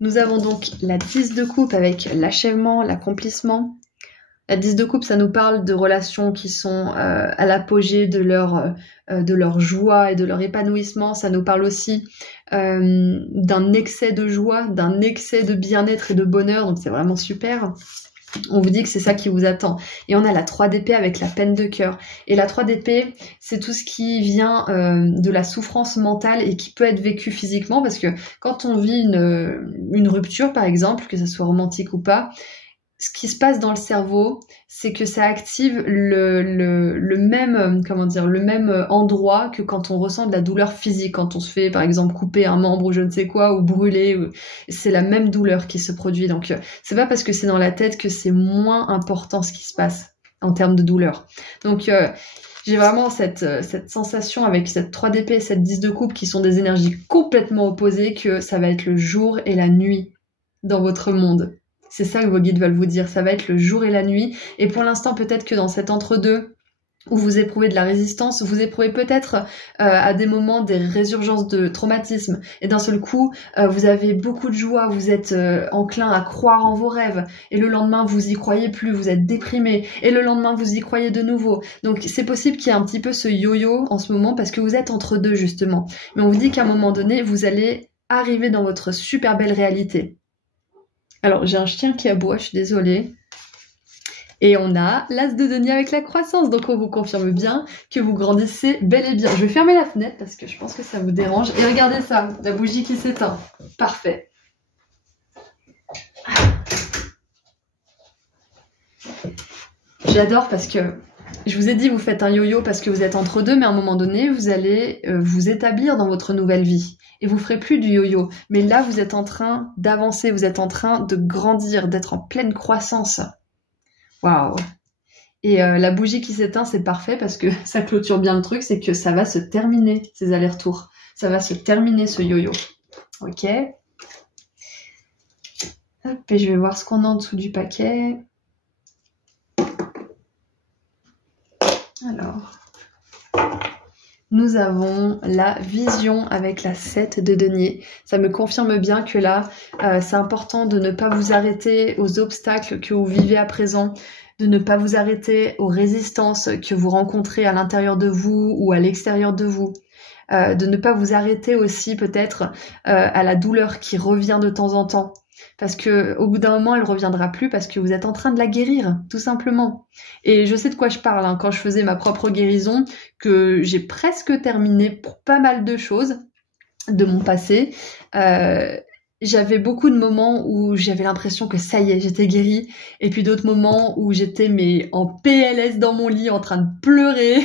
Nous avons donc la 10 de coupe avec l'achèvement, l'accomplissement. La 10 de coupe, ça nous parle de relations qui sont à l'apogée de leur joie et de leur épanouissement. Ça nous parle aussi d'un excès de joie, d'un excès de bien-être et de bonheur. Donc c'est vraiment super. On vous dit que c'est ça qui vous attend. Et on a la 3 d'épée avec la peine de cœur. Et la 3 d'épée, c'est tout ce qui vient de la souffrance mentale et qui peut être vécu physiquement. Parce que quand on vit une rupture, par exemple, que ça soit romantique ou pas, ce qui se passe dans le cerveau, c'est que ça active le même endroit que quand on ressent de la douleur physique, quand on se fait par exemple couper un membre ou je ne sais quoi, ou brûler, c'est la même douleur qui se produit. Donc c'est pas parce que c'est dans la tête que c'est moins important ce qui se passe en termes de douleur. Donc j'ai vraiment cette sensation avec cette 3 d'épée et cette 10 de coupe qui sont des énergies complètement opposées, que ça va être le jour et la nuit dans votre monde. C'est ça que vos guides veulent vous dire, ça va être le jour et la nuit. Et pour l'instant, peut-être que dans cet entre-deux, où vous éprouvez de la résistance, vous éprouvez peut-être à des moments des résurgences de traumatisme. Et d'un seul coup, vous avez beaucoup de joie, vous êtes enclin à croire en vos rêves. Et le lendemain, vous y croyez plus, vous êtes déprimé. Et le lendemain, vous y croyez de nouveau. Donc c'est possible qu'il y ait un petit peu ce yo-yo en ce moment, parce que vous êtes entre deux justement. Mais on vous dit qu'à un moment donné, vous allez arriver dans votre super belle réalité. Alors, j'ai un chien qui aboie, je suis désolée. Et on a l'as de denier avec la croissance. Donc, on vous confirme bien que vous grandissez bel et bien. Je vais fermer la fenêtre parce que je pense que ça vous dérange. Et regardez ça, la bougie qui s'éteint. Parfait. J'adore parce que je vous ai dit, vous faites un yo-yo parce que vous êtes entre deux, mais à un moment donné, vous allez vous établir dans votre nouvelle vie. Et vous ferez plus du yo-yo. Mais là, vous êtes en train d'avancer, vous êtes en train de grandir, d'être en pleine croissance. Waouh! Et la bougie qui s'éteint, c'est parfait parce que ça clôture bien le truc, c'est que ça va se terminer, ces allers-retours. Ça va se terminer, ce yo-yo. Ok? Hop, et je vais voir ce qu'on a en dessous du paquet. Alors... Nous avons la vision avec la 7 de denier. Ça me confirme bien que là, c'est important de ne pas vous arrêter aux obstacles que vous vivez à présent, de ne pas vous arrêter aux résistances que vous rencontrez à l'intérieur de vous ou à l'extérieur de vous. De ne pas vous arrêter aussi peut-être à la douleur qui revient de temps en temps. Parce que au bout d'un moment, elle reviendra plus parce que vous êtes en train de la guérir, tout simplement. Et je sais de quoi je parle hein, quand je faisais ma propre guérison, que j'ai presque terminé pour pas mal de choses de mon passé. J'avais beaucoup de moments où j'avais l'impression que ça y est, j'étais guérie. Et puis d'autres moments où j'étais en PLS dans mon lit en train de pleurer.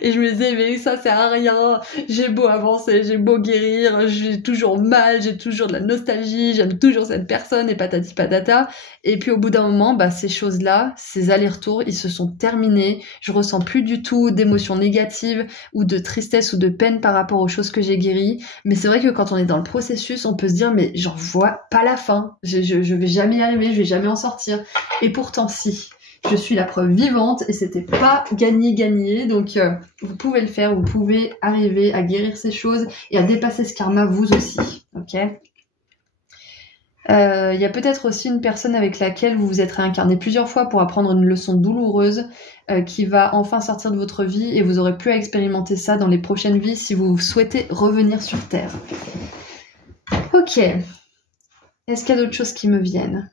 Et je me disais, mais ça sert à rien. J'ai beau avancer, j'ai beau guérir, j'ai toujours mal, j'ai toujours de la nostalgie, j'aime toujours cette personne et patati patata. Et puis au bout d'un moment, ces choses-là, ces allers-retours, ils se sont terminés. Je ressens plus du tout d'émotions négatives ou de tristesse ou de peine par rapport aux choses que j'ai guéries. Mais c'est vrai que quand on est dans le processus, on peut se dire, mais j'en vois pas la fin. Je vais jamais y arriver, je vais jamais en sortir. Et pourtant, si. Je suis la preuve vivante et c'était pas gagné. Donc, vous pouvez le faire, vous pouvez arriver à guérir ces choses et à dépasser ce karma vous aussi. Ok ? Il y a peut-être aussi une personne avec laquelle vous vous êtes réincarné plusieurs fois pour apprendre une leçon douloureuse qui va enfin sortir de votre vie et vous aurez pu expérimenter ça dans les prochaines vies si vous souhaitez revenir sur Terre. Ok. Est-ce qu'il y a d'autres choses qui me viennent ?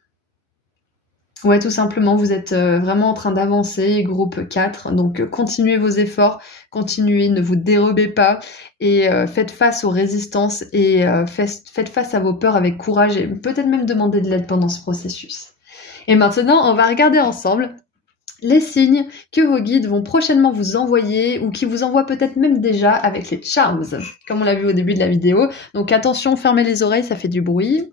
Ouais, tout simplement, vous êtes vraiment en train d'avancer, groupe 4, donc continuez vos efforts, continuez, ne vous dérobez pas et faites face aux résistances et faites face à vos peurs avec courage et peut-être même demander de l'aide pendant ce processus. Et maintenant, on va regarder ensemble les signes que vos guides vont prochainement vous envoyer ou qui vous envoient peut-être même déjà avec les charms, comme on l'a vu au début de la vidéo. Donc attention, fermez les oreilles, ça fait du bruit.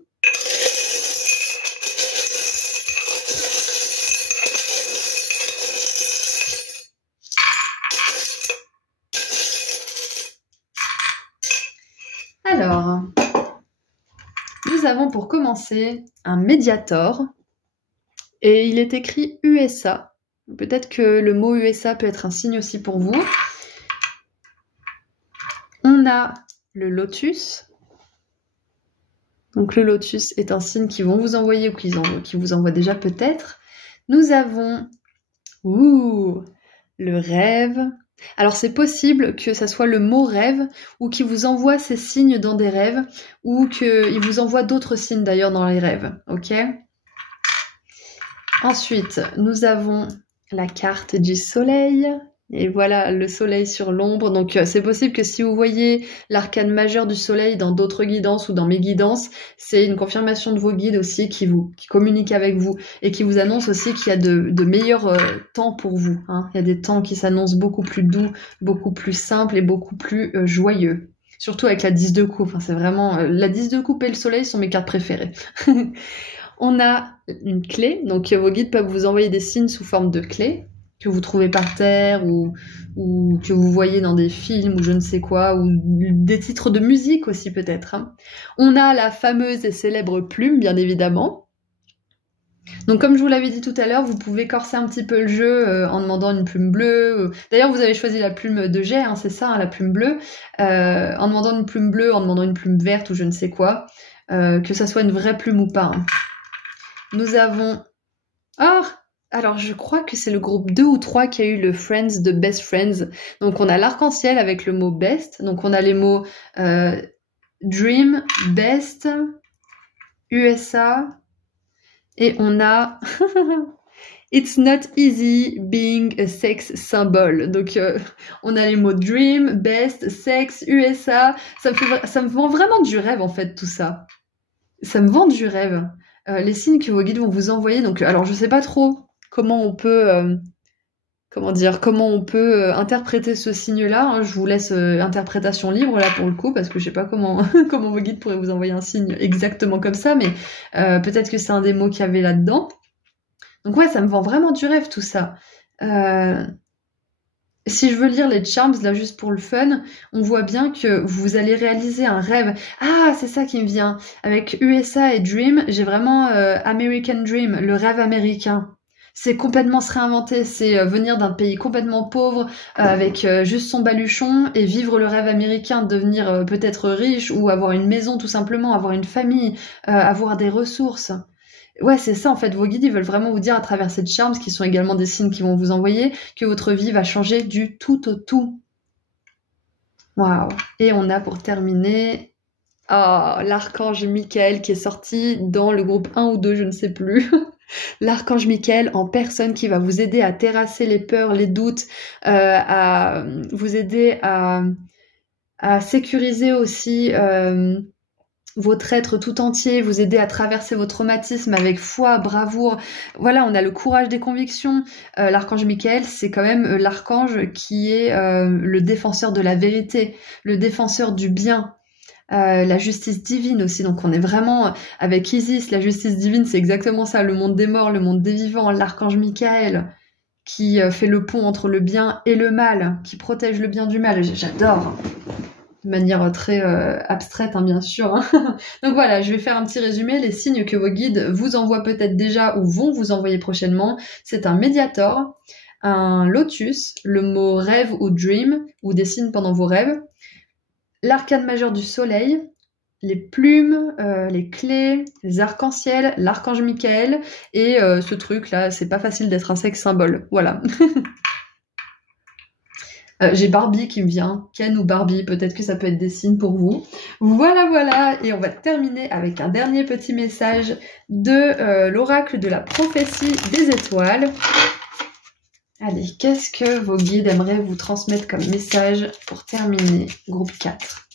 Alors, nous avons pour commencer un Mediator et il est écrit USA. Peut-être que le mot USA peut être un signe aussi pour vous. On a le Lotus Donc le lotus est un signe qu'ils vont vous envoyer ou qui vous envoient déjà peut-être. Nous avons le rêve. Alors c'est possible que ça soit le mot rêve ou qu'il vous envoie ces signes dans des rêves ou qu'il vous envoie d'autres signes d'ailleurs dans les rêves. Ok. Ensuite, nous avons la carte du soleil. Et voilà, le soleil sur l'ombre. Donc c'est possible que si vous voyez l'arcane majeur du soleil dans d'autres guidances ou dans mes guidances, c'est une confirmation de vos guides aussi qui communiquent avec vous et qui vous annoncent aussi qu'il y a de meilleurs temps pour vous. Hein. Il y a des temps qui s'annoncent beaucoup plus doux, beaucoup plus simples et beaucoup plus joyeux. Surtout avec la 10 de coupe. Enfin, c'est vraiment... la 10 de coupe et le soleil sont mes cartes préférées. On a une clé. Donc vos guides peuvent vous envoyer des signes sous forme de clé que vous trouvez par terre ou que vous voyez dans des films ou je ne sais quoi, ou des titres de musique aussi peut-être. Hein. On a la fameuse et célèbre plume, bien évidemment. Donc comme je vous l'avais dit tout à l'heure, vous pouvez corser un petit peu le jeu en demandant une plume bleue. D'ailleurs, vous avez choisi la plume de jet, hein, c'est ça, hein, la plume bleue. En demandant une plume bleue, en demandant une plume verte ou je ne sais quoi. Que ça soit une vraie plume ou pas. Hein. Nous avons... Alors, je crois que c'est le groupe 2 ou 3 qui a eu le Friends de Best Friends. Donc, on a l'arc-en-ciel avec le mot best. Donc, on a les mots dream, best, USA. Et on a It's not easy being a sex symbol. Donc, on a les mots dream, best, sex, USA. Ça me vend vraiment du rêve, en fait, tout ça. Ça me vend du rêve. Les signes que vos guides vont vous envoyer. Donc, alors, je sais pas trop comment on peut, interpréter ce signe-là. Hein. Je vous laisse interprétation libre là pour le coup, parce que je sais pas comment comment vos guides pourraient vous envoyer un signe exactement comme ça, mais peut-être que c'est un des mots qu'il y avait là-dedans. Donc ouais, ça me vend vraiment du rêve tout ça. Si je veux lire les charms, là juste pour le fun, on voit bien que vous allez réaliser un rêve. Ah, c'est ça qui me vient. Avec USA et Dream, j'ai vraiment American Dream, le rêve américain. C'est complètement se réinventer, c'est venir d'un pays complètement pauvre avec juste son baluchon et vivre le rêve américain, devenir peut-être riche ou avoir une maison tout simplement, avoir une famille, avoir des ressources. Ouais, c'est ça en fait, vos guides ils veulent vraiment vous dire à travers ces charms, qui sont également des signes qu'ils vont vous envoyer, que votre vie va changer du tout au tout. Waouh. Et on a pour terminer... l'archange Michael qui est sorti dans le groupe 1 ou 2, je ne sais plus. L'archange Michael en personne qui va vous aider à terrasser les peurs, les doutes, à vous aider à sécuriser aussi votre être tout entier, vous aider à traverser vos traumatismes avec foi, bravoure. Voilà, on a le courage des convictions. L'archange Michael, c'est quand même l'archange qui est le défenseur de la vérité, le défenseur du bien. La justice divine aussi, donc on est vraiment avec Isis, la justice divine c'est exactement ça, le monde des morts, le monde des vivants, l'archange Michael qui fait le pont entre le bien et le mal, qui protège le bien du mal, j'adore, de manière très abstraite hein, bien sûr. Hein. Donc voilà, je vais faire un petit résumé, les signes que vos guides vous envoient peut-être déjà ou vont vous envoyer prochainement, c'est un médiator, un lotus, le mot rêve ou dream, ou des signes pendant vos rêves, l'arcane majeur du soleil, les plumes, les clés, les arcs-en-ciel, l'archange Michael, et ce truc là, c'est pas facile d'être un sexe symbole, voilà. J'ai Barbie qui me vient, Ken ou Barbie, peut-être que ça peut être des signes pour vous. Voilà, et on va terminer avec un dernier petit message de l'oracle de la prophétie des étoiles. Allez, qu'est-ce que vos guides aimeraient vous transmettre comme message pour terminer groupe 4?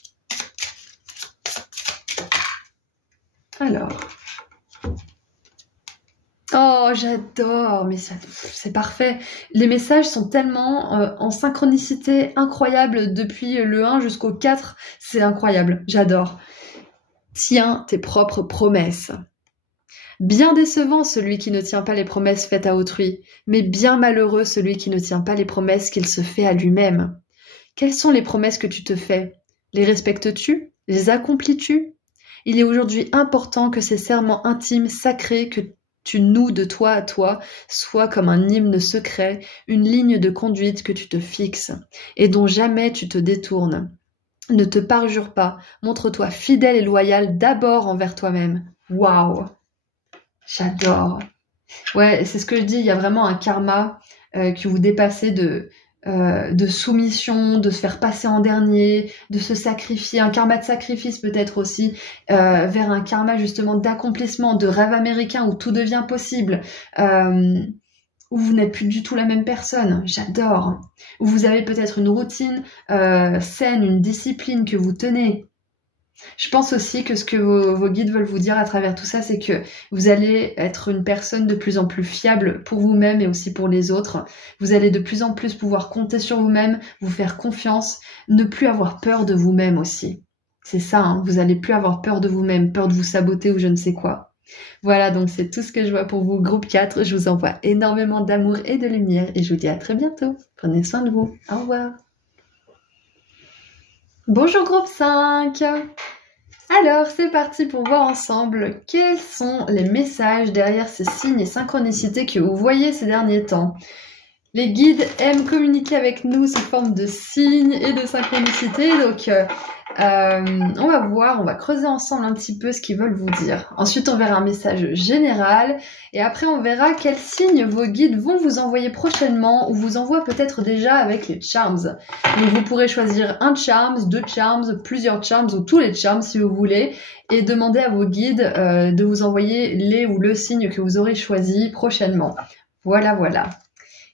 Alors. Oh, j'adore, mais c'est parfait. Les messages sont tellement en synchronicité incroyable depuis le 1 jusqu'au 4. C'est incroyable, j'adore. Tiens tes propres promesses. Bien décevant celui qui ne tient pas les promesses faites à autrui, mais bien malheureux celui qui ne tient pas les promesses qu'il se fait à lui-même. Quelles sont les promesses que tu te fais? Les respectes-tu? Les accomplis-tu? Il est aujourd'hui important que ces serments intimes, sacrés, que tu noues de toi à toi, soient comme un hymne secret, une ligne de conduite que tu te fixes, et dont jamais tu te détournes. Ne te parjure pas. Montre-toi fidèle et loyal d'abord envers toi-même. Waouh! J'adore. Ouais, c'est ce que je dis, il y a vraiment un karma que vous dépassez de soumission, de se faire passer en dernier, de se sacrifier, un karma de sacrifice peut-être aussi, vers un karma justement d'accomplissement, de rêve américain où tout devient possible, où vous n'êtes plus du tout la même personne. J'adore. Où vous avez peut-être une routine saine, une discipline que vous tenez. Je pense aussi que ce que vos guides veulent vous dire à travers tout ça, c'est que vous allez être une personne de plus en plus fiable pour vous-même et aussi pour les autres. Vous allez de plus en plus pouvoir compter sur vous-même, vous faire confiance, ne plus avoir peur de vous-même aussi. C'est ça, hein, vous allez plus avoir peur de vous-même, peur de vous saboter ou je ne sais quoi. Voilà, donc c'est tout ce que je vois pour vous, groupe 4. Je vous envoie énormément d'amour et de lumière et je vous dis à très bientôt. Prenez soin de vous. Au revoir. Bonjour groupe 5. Alors, c'est parti pour voir ensemble quels sont les messages derrière ces signes et synchronicités que vous voyez ces derniers temps. Les guides aiment communiquer avec nous sous forme de signes et de synchronicités, donc on va voir, on va creuser ensemble un petit peu ce qu'ils veulent vous dire. Ensuite, on verra un message général et après, on verra quels signes vos guides vont vous envoyer prochainement ou vous envoient peut-être déjà avec les charms. Donc, vous pourrez choisir un charms, deux charms, plusieurs charms ou tous les charms si vous voulez et demander à vos guides de vous envoyer les ou le signe que vous aurez choisi prochainement. Voilà, voilà.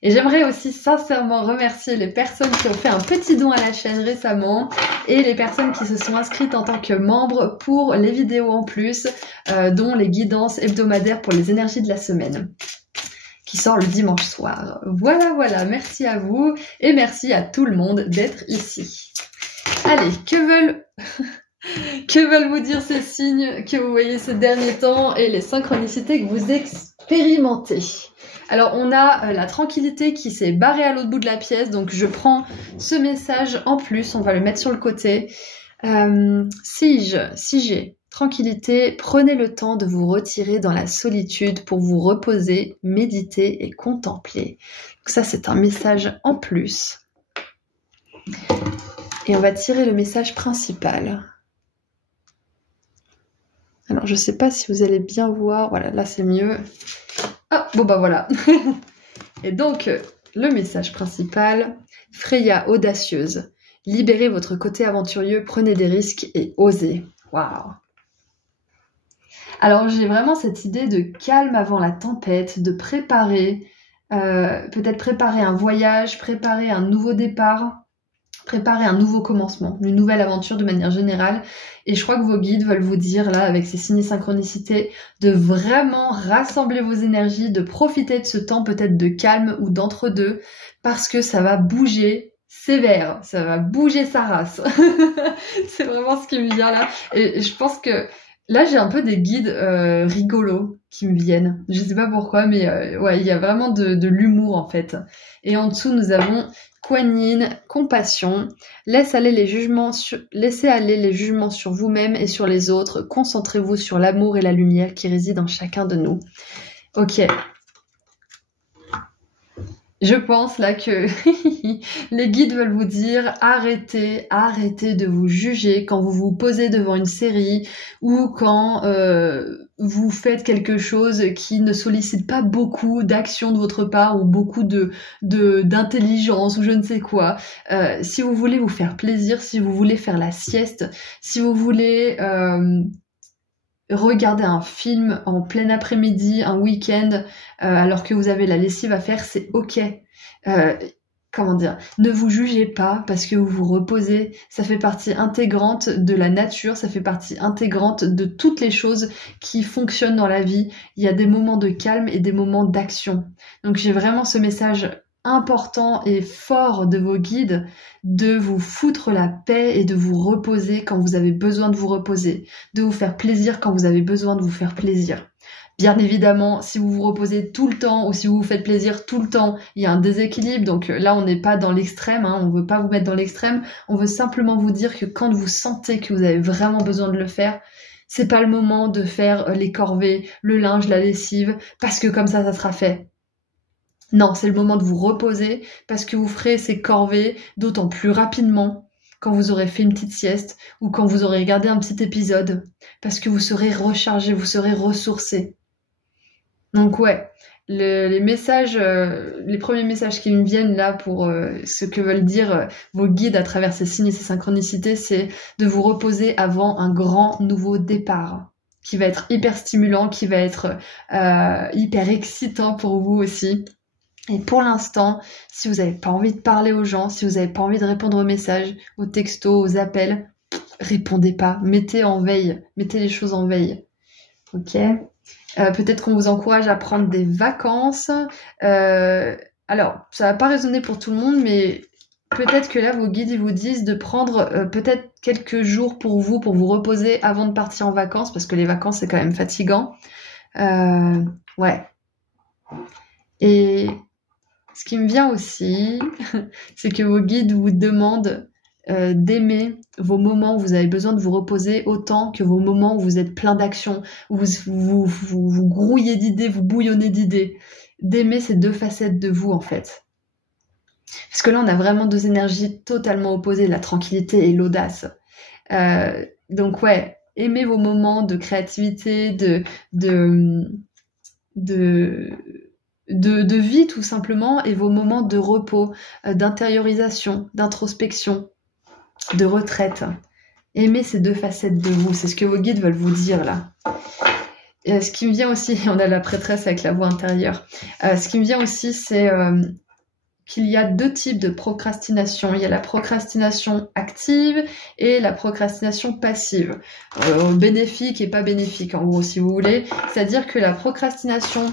Et j'aimerais aussi sincèrement remercier les personnes qui ont fait un petit don à la chaîne récemment et les personnes qui se sont inscrites en tant que membres pour les vidéos en plus, dont les guidances hebdomadaires pour les énergies de la semaine, qui sort le dimanche soir. Voilà, voilà, merci à vous et merci à tout le monde d'être ici. Allez, que veulent vous dire ces signes que vous voyez ces derniers temps et les synchronicités que vous expérimentez? Alors, on a la tranquillité qui s'est barrée à l'autre bout de la pièce, donc je prends ce message en plus, on va le mettre sur le côté. Sige, tranquillité, prenez le temps de vous retirer dans la solitude pour vous reposer, méditer et contempler. Donc ça, c'est un message en plus. Et on va tirer le message principal. Alors, je ne sais pas si vous allez bien voir. Voilà, là, c'est mieux. Ah, bon bah voilà. Et donc, le message principal, Freya audacieuse. Libérez votre côté aventurieux, prenez des risques et osez. Waouh. Alors, j'ai vraiment cette idée de calme avant la tempête, de préparer, peut-être préparer un voyage, préparer un nouveau départ, préparer un nouveau commencement, une nouvelle aventure de manière générale. Et je crois que vos guides veulent vous dire, là, avec ces signes et synchronicités, de vraiment rassembler vos énergies, de profiter de ce temps peut-être de calme ou d'entre-deux, parce que ça va bouger sévère, ça va bouger sa race. C'est vraiment ce qui me vient là. Et je pense que là, j'ai un peu des guides rigolos qui me viennent. Je sais pas pourquoi, mais ouais, il y a vraiment de l'humour en fait. Et en dessous, nous avons Kuan Yin, compassion. Laissez aller les jugements sur vous-même et sur les autres. Concentrez-vous sur l'amour et la lumière qui résident en chacun de nous. Ok. Je pense là que les guides veulent vous dire arrêtez de vous juger quand vous vous posez devant une série ou quand vous faites quelque chose qui ne sollicite pas beaucoup d'action de votre part ou beaucoup d'intelligence ou je ne sais quoi. Si vous voulez vous faire plaisir, si vous voulez faire la sieste, si vous voulez regarder un film en plein après-midi, un week-end, alors que vous avez la lessive à faire, c'est ok. Comment dire, ne vous jugez pas parce que vous vous reposez, ça fait partie intégrante de la nature, ça fait partie intégrante de toutes les choses qui fonctionnent dans la vie. Il y a des moments de calme et des moments d'action. Donc j'ai vraiment ce message important et fort de vos guides de vous foutre la paix et de vous reposer quand vous avez besoin de vous reposer, de vous faire plaisir quand vous avez besoin de vous faire plaisir. Bien évidemment, si vous vous reposez tout le temps ou si vous vous faites plaisir tout le temps, il y a un déséquilibre. Donc là, on n'est pas dans l'extrême, hein, on veut pas vous mettre dans l'extrême. On veut simplement vous dire que quand vous sentez que vous avez vraiment besoin de le faire, c'est pas le moment de faire les corvées, le linge, la lessive, parce que comme ça sera fait. Non, c'est le moment de vous reposer parce que vous ferez ces corvées d'autant plus rapidement, quand vous aurez fait une petite sieste ou quand vous aurez regardé un petit épisode, parce que vous serez rechargé, vous serez ressourcé. Donc ouais, les messages, les premiers messages qui me viennent là pour ce que veulent dire vos guides à travers ces signes et ces synchronicités, c'est de vous reposer avant un grand nouveau départ qui va être hyper stimulant, qui va être hyper excitant pour vous aussi. Et pour l'instant, si vous n'avez pas envie de parler aux gens, si vous n'avez pas envie de répondre aux messages, aux textos, aux appels, répondez pas, mettez en veille, mettez les choses en veille. Ok. Peut-être qu'on vous encourage à prendre des vacances. Alors, ça va pas résonner pour tout le monde, mais peut-être que là, vos guides ils vous disent de prendre peut-être quelques jours pour vous reposer avant de partir en vacances, parce que les vacances, c'est quand même fatigant. Ouais. Et ce qui me vient aussi, c'est que vos guides vous demandent d'aimer vos moments où vous avez besoin de vous reposer autant que vos moments où vous êtes plein d'action, où vous grouillez d'idées, vous bouillonnez d'idées. D'aimer ces deux facettes de vous, en fait. Parce que là, on a vraiment deux énergies totalement opposées, la tranquillité et l'audace. Donc ouais, aimez vos moments de créativité, de vie tout simplement, et vos moments de repos, d'intériorisation, d'introspection, de retraite. Aimez ces deux facettes de vous, c'est ce que vos guides veulent vous dire là. Ce qui me vient aussi, on a la prêtresse avec la voix intérieure, ce qui me vient aussi c'est qu'il y a deux types de procrastination. Il y a la procrastination active et la procrastination passive. Bénéfique et pas bénéfique en gros si vous voulez. C'est-à-dire que la procrastination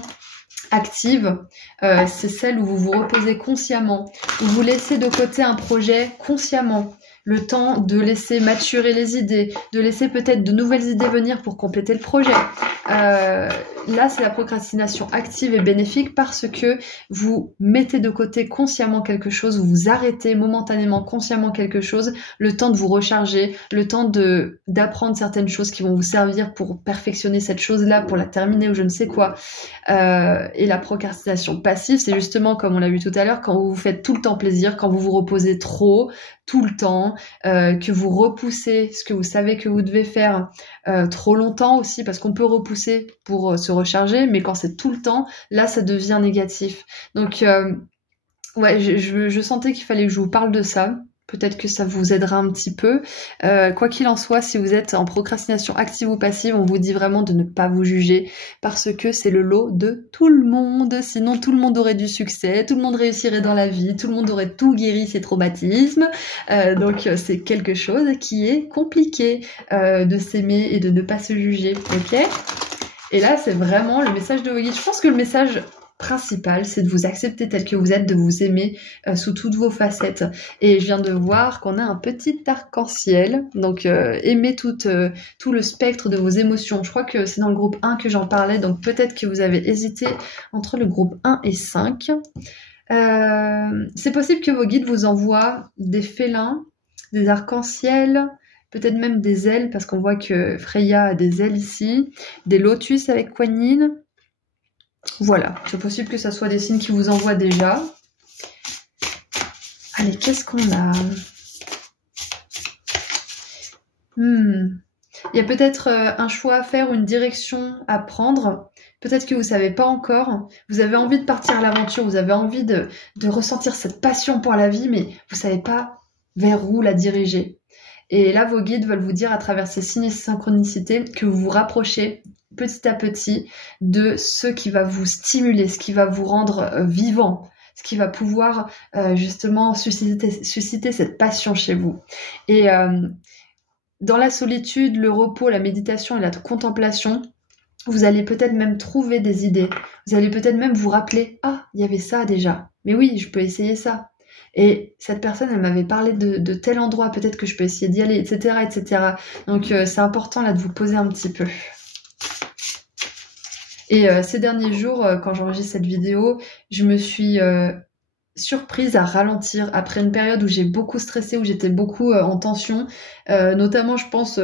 active, c'est celle où vous vous reposez consciemment, où vous laissez de côté un projet consciemment, le temps de laisser maturer les idées, de laisser peut-être de nouvelles idées venir pour compléter le projet. Là, c'est la procrastination active et bénéfique parce que vous mettez de côté consciemment quelque chose, vous vous arrêtez momentanément consciemment quelque chose, le temps de vous recharger, le temps d'apprendre certaines choses qui vont vous servir pour perfectionner cette chose-là, pour la terminer ou je ne sais quoi. Et la procrastination passive, c'est justement, comme on l'a vu tout à l'heure, quand vous vous faites tout le temps plaisir, quand vous vous reposez trop, tout le temps, que vous repoussez ce que vous savez que vous devez faire trop longtemps aussi, parce qu'on peut repousser pour se recharger, mais quand c'est tout le temps, là ça devient négatif. Donc ouais, je sentais qu'il fallait que je vous parle de ça. Peut-être que ça vous aidera un petit peu. Quoi qu'il en soit, si vous êtes en procrastination active ou passive, on vous dit vraiment de ne pas vous juger parce que c'est le lot de tout le monde. Sinon, tout le monde aurait du succès, tout le monde réussirait dans la vie, tout le monde aurait tout guéri ses traumatismes. Donc, c'est quelque chose qui est compliqué de s'aimer et de ne pas se juger. Ok ? Et là, c'est vraiment le message de vos guides. Je pense que le message principal, c'est de vous accepter tel que vous êtes, de vous aimer sous toutes vos facettes. Et je viens de voir qu'on a un petit arc-en-ciel, donc aimez tout le spectre de vos émotions. Je crois que c'est dans le groupe 1 que j'en parlais, donc peut-être que vous avez hésité entre le groupe 1 et 5. C'est possible que vos guides vous envoient des félins, des arcs-en-ciel, peut-être même des ailes, parce qu'on voit que Freya a des ailes ici, des lotus avec Kuan Yin. Voilà, c'est possible que ça soit des signes qui vous envoient déjà. Allez, qu'est-ce qu'on a ? Il y a peut-être un choix à faire ou une direction à prendre. Peut-être que vous ne savez pas encore. Vous avez envie de partir à l'aventure, vous avez envie de ressentir cette passion pour la vie, mais vous ne savez pas vers où la diriger. Et là, vos guides veulent vous dire à travers ces signes et ces synchronicités que vous vous rapprochez petit à petit de ce qui va vous stimuler, ce qui va vous rendre vivant, ce qui va pouvoir justement susciter cette passion chez vous. Et dans la solitude, le repos, la méditation et la contemplation, vous allez peut-être même trouver des idées. Vous allez peut-être même vous rappeler « Ah, il y avait ça déjà. Mais oui, je peux essayer ça. » Et cette personne, elle m'avait parlé de tel endroit, peut-être que je peux essayer d'y aller, etc., etc. Donc c'est important là de vous poser un petit peu. Et ces derniers jours, quand j'enregistre cette vidéo, je me suis surprise à ralentir après une période où j'ai beaucoup stressé, où j'étais beaucoup en tension, notamment je pense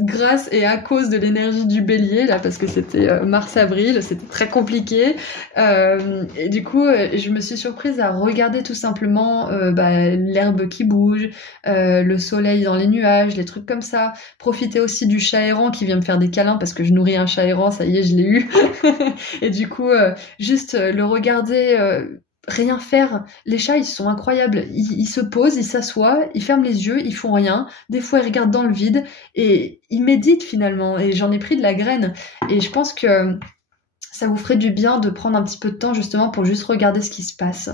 grâce et à cause de l'énergie du bélier là, parce que c'était mars-avril, c'était très compliqué, et du coup je me suis surprise à regarder tout simplement l'herbe qui bouge, le soleil dans les nuages, les trucs comme ça, profiter aussi du chat errant qui vient me faire des câlins parce que je nourris un chat errant, ça y est, je l'ai eu et du coup juste le regarder, rien faire. Les chats, ils sont incroyables. Ils se posent, ils s'assoient, ils ferment les yeux, ils font rien. Des fois, ils regardent dans le vide et ils méditent finalement. Et j'en ai pris de la graine. Et je pense que ça vous ferait du bien de prendre un petit peu de temps justement pour juste regarder ce qui se passe,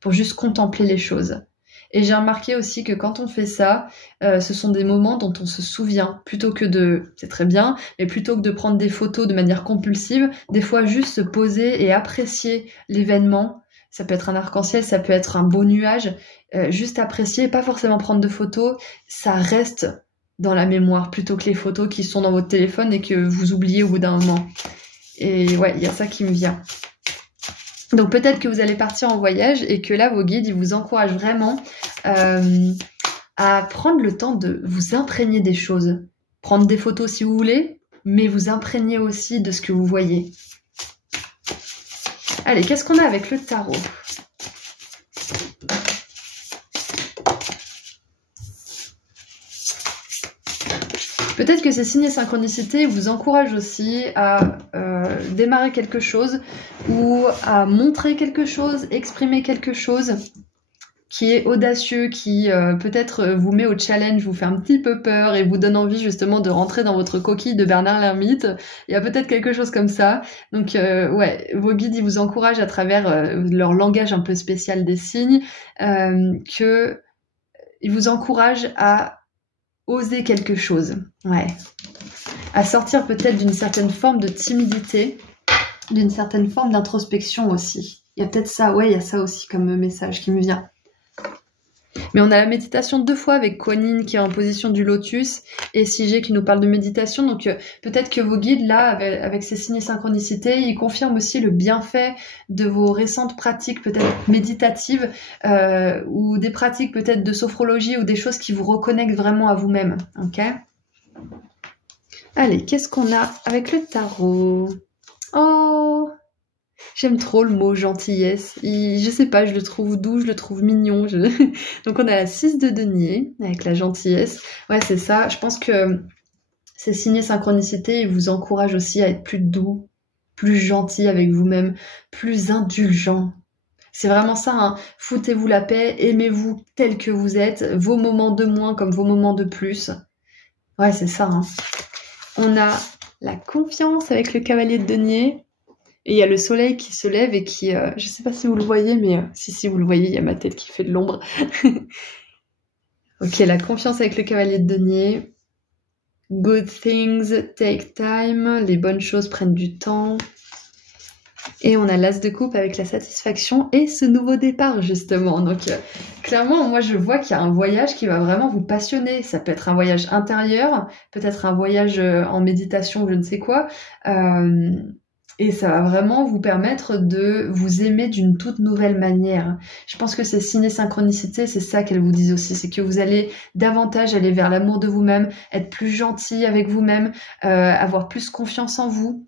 pour juste contempler les choses. Et j'ai remarqué aussi que quand on fait ça, ce sont des moments dont on se souvient, plutôt que de, c'est très bien, mais plutôt que de prendre des photos de manière compulsive, des fois juste se poser et apprécier l'événement. Ça peut être un arc-en-ciel, ça peut être un beau nuage, juste apprécier, pas forcément prendre de photos, ça reste dans la mémoire, plutôt que les photos qui sont dans votre téléphone et que vous oubliez au bout d'un moment. Et ouais, il y a ça qui me vient. Donc peut-être que vous allez partir en voyage et que là, vos guides, ils vous encouragent vraiment à prendre le temps de vous imprégner des choses. Prendre des photos si vous voulez, mais vous imprégner aussi de ce que vous voyez. Allez, qu'est-ce qu'on a avec le tarot? Peut-être que ces signes et synchronicités vous encouragent aussi à démarrer quelque chose ou à montrer quelque chose, exprimer quelque chose qui est audacieux, qui peut-être vous met au challenge, vous fait un petit peu peur et vous donne envie justement de rentrer dans votre coquille de Bernard l'Ermite. Il y a peut-être quelque chose comme ça. Donc ouais, vos guides, ils vous encouragent à travers leur langage un peu spécial des signes, que ils vous encouragent à oser quelque chose. Ouais. À sortir peut-être d'une certaine forme de timidité, d'une certaine forme d'introspection aussi. Il y a peut-être ça, ouais, il y a ça aussi comme message qui me vient. Mais on a la méditation 2 fois avec Kuan Yin qui est en position du lotus et Sigé qui nous parle de méditation. Donc peut-être que vos guides là, avec ces signes et synchronicités, ils confirment aussi le bienfait de vos récentes pratiques peut-être méditatives ou des pratiques peut-être de sophrologie ou des choses qui vous reconnectent vraiment à vous-même. Ok ? Allez, qu'est-ce qu'on a avec le tarot ? Oh, j'aime trop le mot gentillesse. Je sais pas, je le trouve doux, je le trouve mignon. Donc on a la 6 de denier avec la gentillesse. Ouais, c'est ça. Je pense que ces signes et synchronicités, ils vous encouragent aussi à être plus doux, plus gentil avec vous-même, plus indulgent. C'est vraiment ça, hein. Foutez-vous la paix, aimez-vous tel que vous êtes, vos moments de moins comme vos moments de plus. Ouais, c'est ça, hein. On a la confiance avec le cavalier de denier. Et il y a le soleil qui se lève et qui... je sais pas si vous le voyez, mais si vous le voyez, il y a ma tête qui fait de l'ombre. Ok, la confiance avec le cavalier de denier. Good things take time. Les bonnes choses prennent du temps. Et on a l'as de coupe avec la satisfaction et ce nouveau départ, justement. Donc, clairement, moi, je vois qu'il y a un voyage qui va vraiment vous passionner. Ça peut être un voyage intérieur, peut-être un voyage en méditation, je ne sais quoi. Et ça va vraiment vous permettre de vous aimer d'une toute nouvelle manière. Je pense que ces signes et synchronicités, c'est ça qu'elles vous disent aussi. C'est que vous allez davantage aller vers l'amour de vous-même, être plus gentil avec vous-même, avoir plus confiance en vous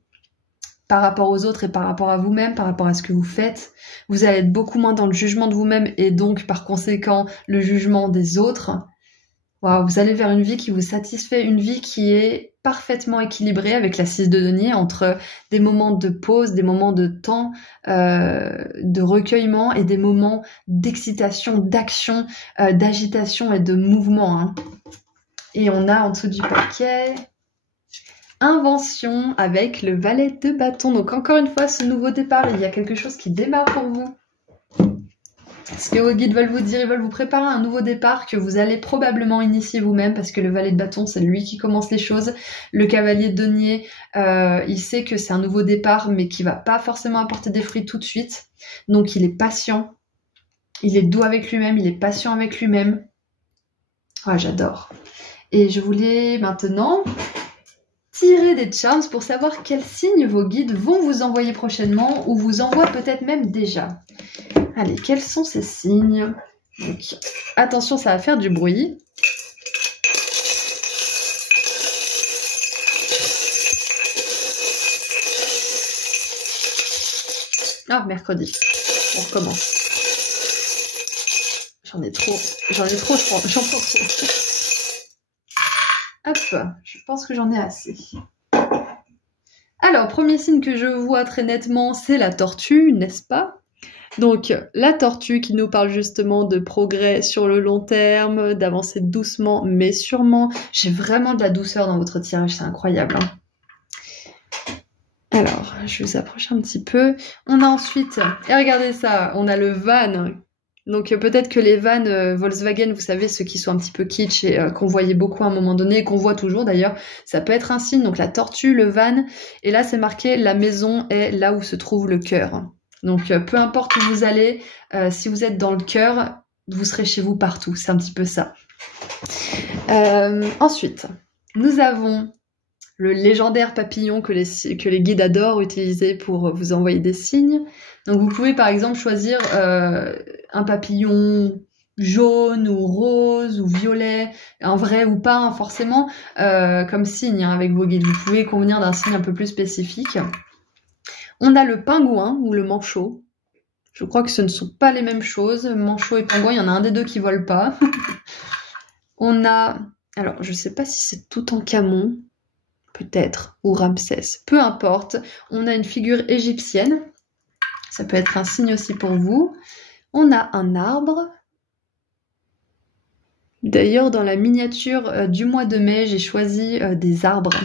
par rapport aux autres et par rapport à vous-même, par rapport à ce que vous faites. Vous allez être beaucoup moins dans le jugement de vous-même et donc par conséquent le jugement des autres. Wow, vous allez vers une vie qui vous satisfait, une vie qui est parfaitement équilibrée avec la 6 de denier entre des moments de pause, des moments de temps, de recueillement et des moments d'excitation, d'action, d'agitation et de mouvement. Hein. Et on a en dessous du paquet invention avec le valet de bâton. Donc encore une fois, ce nouveau départ, il y a quelque chose qui démarre pour vous. Ce que vos guides veulent vous dire, ils veulent vous préparer un nouveau départ que vous allez probablement initier vous-même parce que le valet de bâton, c'est lui qui commence les choses. Le cavalier de denier, il sait que c'est un nouveau départ mais qui va pas forcément apporter des fruits tout de suite. Donc il est patient, il est doux avec lui-même, il est patient avec lui-même. Ah, j'adore. Et je voulais maintenant tirer des charms pour savoir quels signes vos guides vont vous envoyer prochainement ou vous envoient peut-être même déjà. Allez, quels sont ces signes? Donc, attention, ça va faire du bruit. Ah, mercredi. On recommence. J'en ai trop, j'en prends trop. Hop, je pense que j'en ai assez. Alors, premier signe que je vois très nettement, c'est la tortue, n'est-ce pas? Donc, la tortue qui nous parle justement de progrès sur le long terme, d'avancer doucement mais sûrement. J'ai vraiment de la douceur dans votre tirage, c'est incroyable. Hein. Alors, je vous approche un petit peu. On a ensuite, et regardez ça, on a le van. Donc peut-être que les vannes Volkswagen, vous savez, ceux qui sont un petit peu kitsch et qu'on voyait beaucoup à un moment donné, et qu'on voit toujours d'ailleurs, ça peut être un signe. Donc la tortue, le van, et là c'est marqué « la maison est là où se trouve le cœur ». Donc peu importe où vous allez, si vous êtes dans le cœur, vous serez chez vous partout, c'est un petit peu ça. Ensuite, nous avons le légendaire papillon que les guides adorent utiliser pour vous envoyer des signes. Donc vous pouvez par exemple choisir un papillon jaune ou rose ou violet, un vrai ou pas hein, forcément, comme signe hein, avec vos guides. Vous pouvez convenir d'un signe un peu plus spécifique. On a le pingouin ou le manchot. Je crois que ce ne sont pas les mêmes choses. Manchot et pingouin, il y en a un des deux qui vole pas. On a... Alors, je sais pas si c'est Toutankhamon, peut-être, ou Ramsès. Peu importe. On a une figure égyptienne. Ça peut être un signe aussi pour vous. On a un arbre. D'ailleurs, dans la miniature du mois de mai, j'ai choisi des arbres.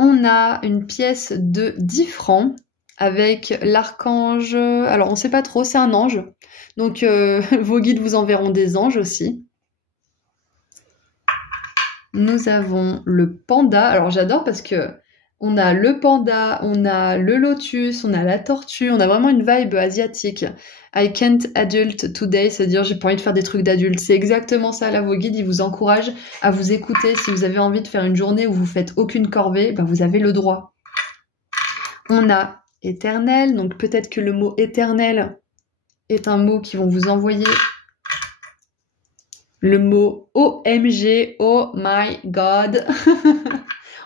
On a une pièce de 10 francs avec l'archange. Alors, on ne sait pas trop, c'est un ange. Donc, vos guides vous enverront des anges aussi. Nous avons le panda. Alors, j'adore parce que on a le panda, on a le lotus, on a la tortue. On a vraiment une vibe asiatique. I can't adult today, c'est-à-dire j'ai pas envie de faire des trucs d'adulte. C'est exactement ça, là, vos guides, ils vous encouragent à vous écouter. Si vous avez envie de faire une journée où vous faites aucune corvée, ben vous avez le droit. On a éternel, donc peut-être que le mot éternel est un mot qui vont vous envoyer le mot OMG, oh my god.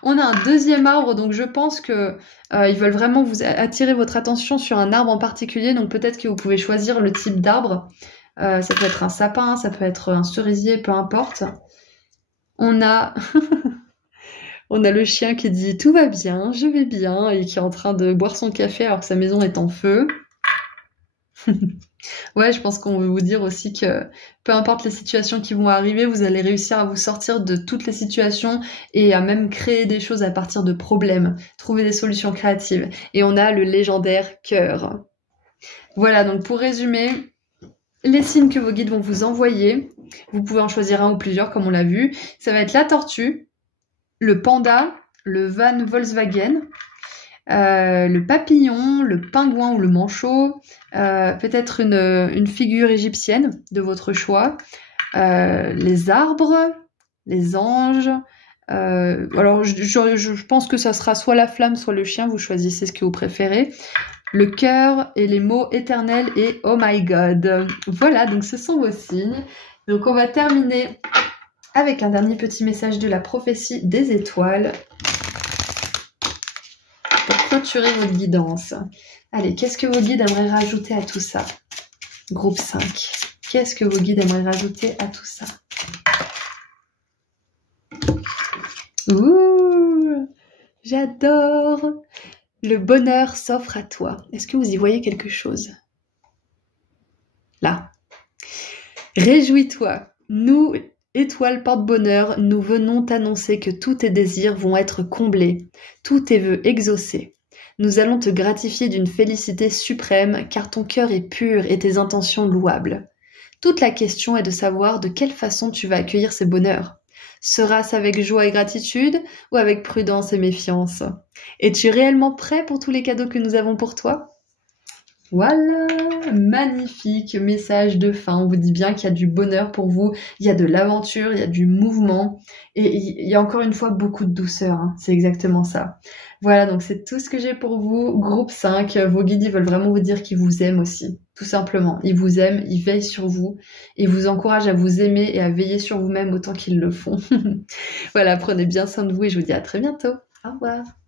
On a un deuxième arbre, donc je pense que ils veulent vraiment vous attirer votre attention sur un arbre en particulier, donc peut-être que vous pouvez choisir le type d'arbre. Ça peut être un sapin, ça peut être un cerisier, peu importe. On a... On a le chien qui dit « tout va bien, je vais bien » et qui est en train de boire son café alors que sa maison est en feu. Ouais, je pense qu'on veut vous dire aussi que peu importe les situations qui vont arriver, vous allez réussir à vous sortir de toutes les situations et à même créer des choses à partir de problèmes, trouver des solutions créatives. Et on a le légendaire cœur. Voilà, donc pour résumer, les signes que vos guides vont vous envoyer, vous pouvez en choisir un ou plusieurs comme on l'a vu, ça va être la tortue, le panda, le van Volkswagen, le papillon, le pingouin ou le manchot, peut-être une figure égyptienne de votre choix, les arbres, les anges. Alors je pense que ça sera soit la flamme, soit le chien, vous choisissez ce que vous préférez. Le cœur et les mots éternels et oh my god. Voilà, donc ce sont vos signes. Donc on va terminer avec un dernier petit message de la prophétie des étoiles pour clôturer votre guidance. Allez, qu'est-ce que vos guides aimeraient rajouter à tout ça? Groupe 5. Qu'est-ce que vos guides aimeraient rajouter à tout ça? Ouh, j'adore! Le bonheur s'offre à toi. Est-ce que vous y voyez quelque chose? Là. Réjouis-toi. Nous, étoiles porte-bonheur, nous venons t'annoncer que tous tes désirs vont être comblés, tous tes vœux exaucés. Nous allons te gratifier d'une félicité suprême, car ton cœur est pur et tes intentions louables. Toute la question est de savoir de quelle façon tu vas accueillir ces bonheurs. Sera-ce avec joie et gratitude ou avec prudence et méfiance? Es-tu réellement prêt pour tous les cadeaux que nous avons pour toi? Voilà, magnifique message de fin. On vous dit bien qu'il y a du bonheur pour vous, il y a de l'aventure, il y a du mouvement et il y a encore une fois beaucoup de douceur. Hein. C'est exactement ça. Voilà, donc c'est tout ce que j'ai pour vous. Groupe 5, vos guides, ils veulent vraiment vous dire qu'ils vous aiment aussi, tout simplement. Ils vous aiment, ils veillent sur vous et vous encouragent à vous aimer et à veiller sur vous-même autant qu'ils le font. Voilà, prenez bien soin de vous et je vous dis à très bientôt. Au revoir.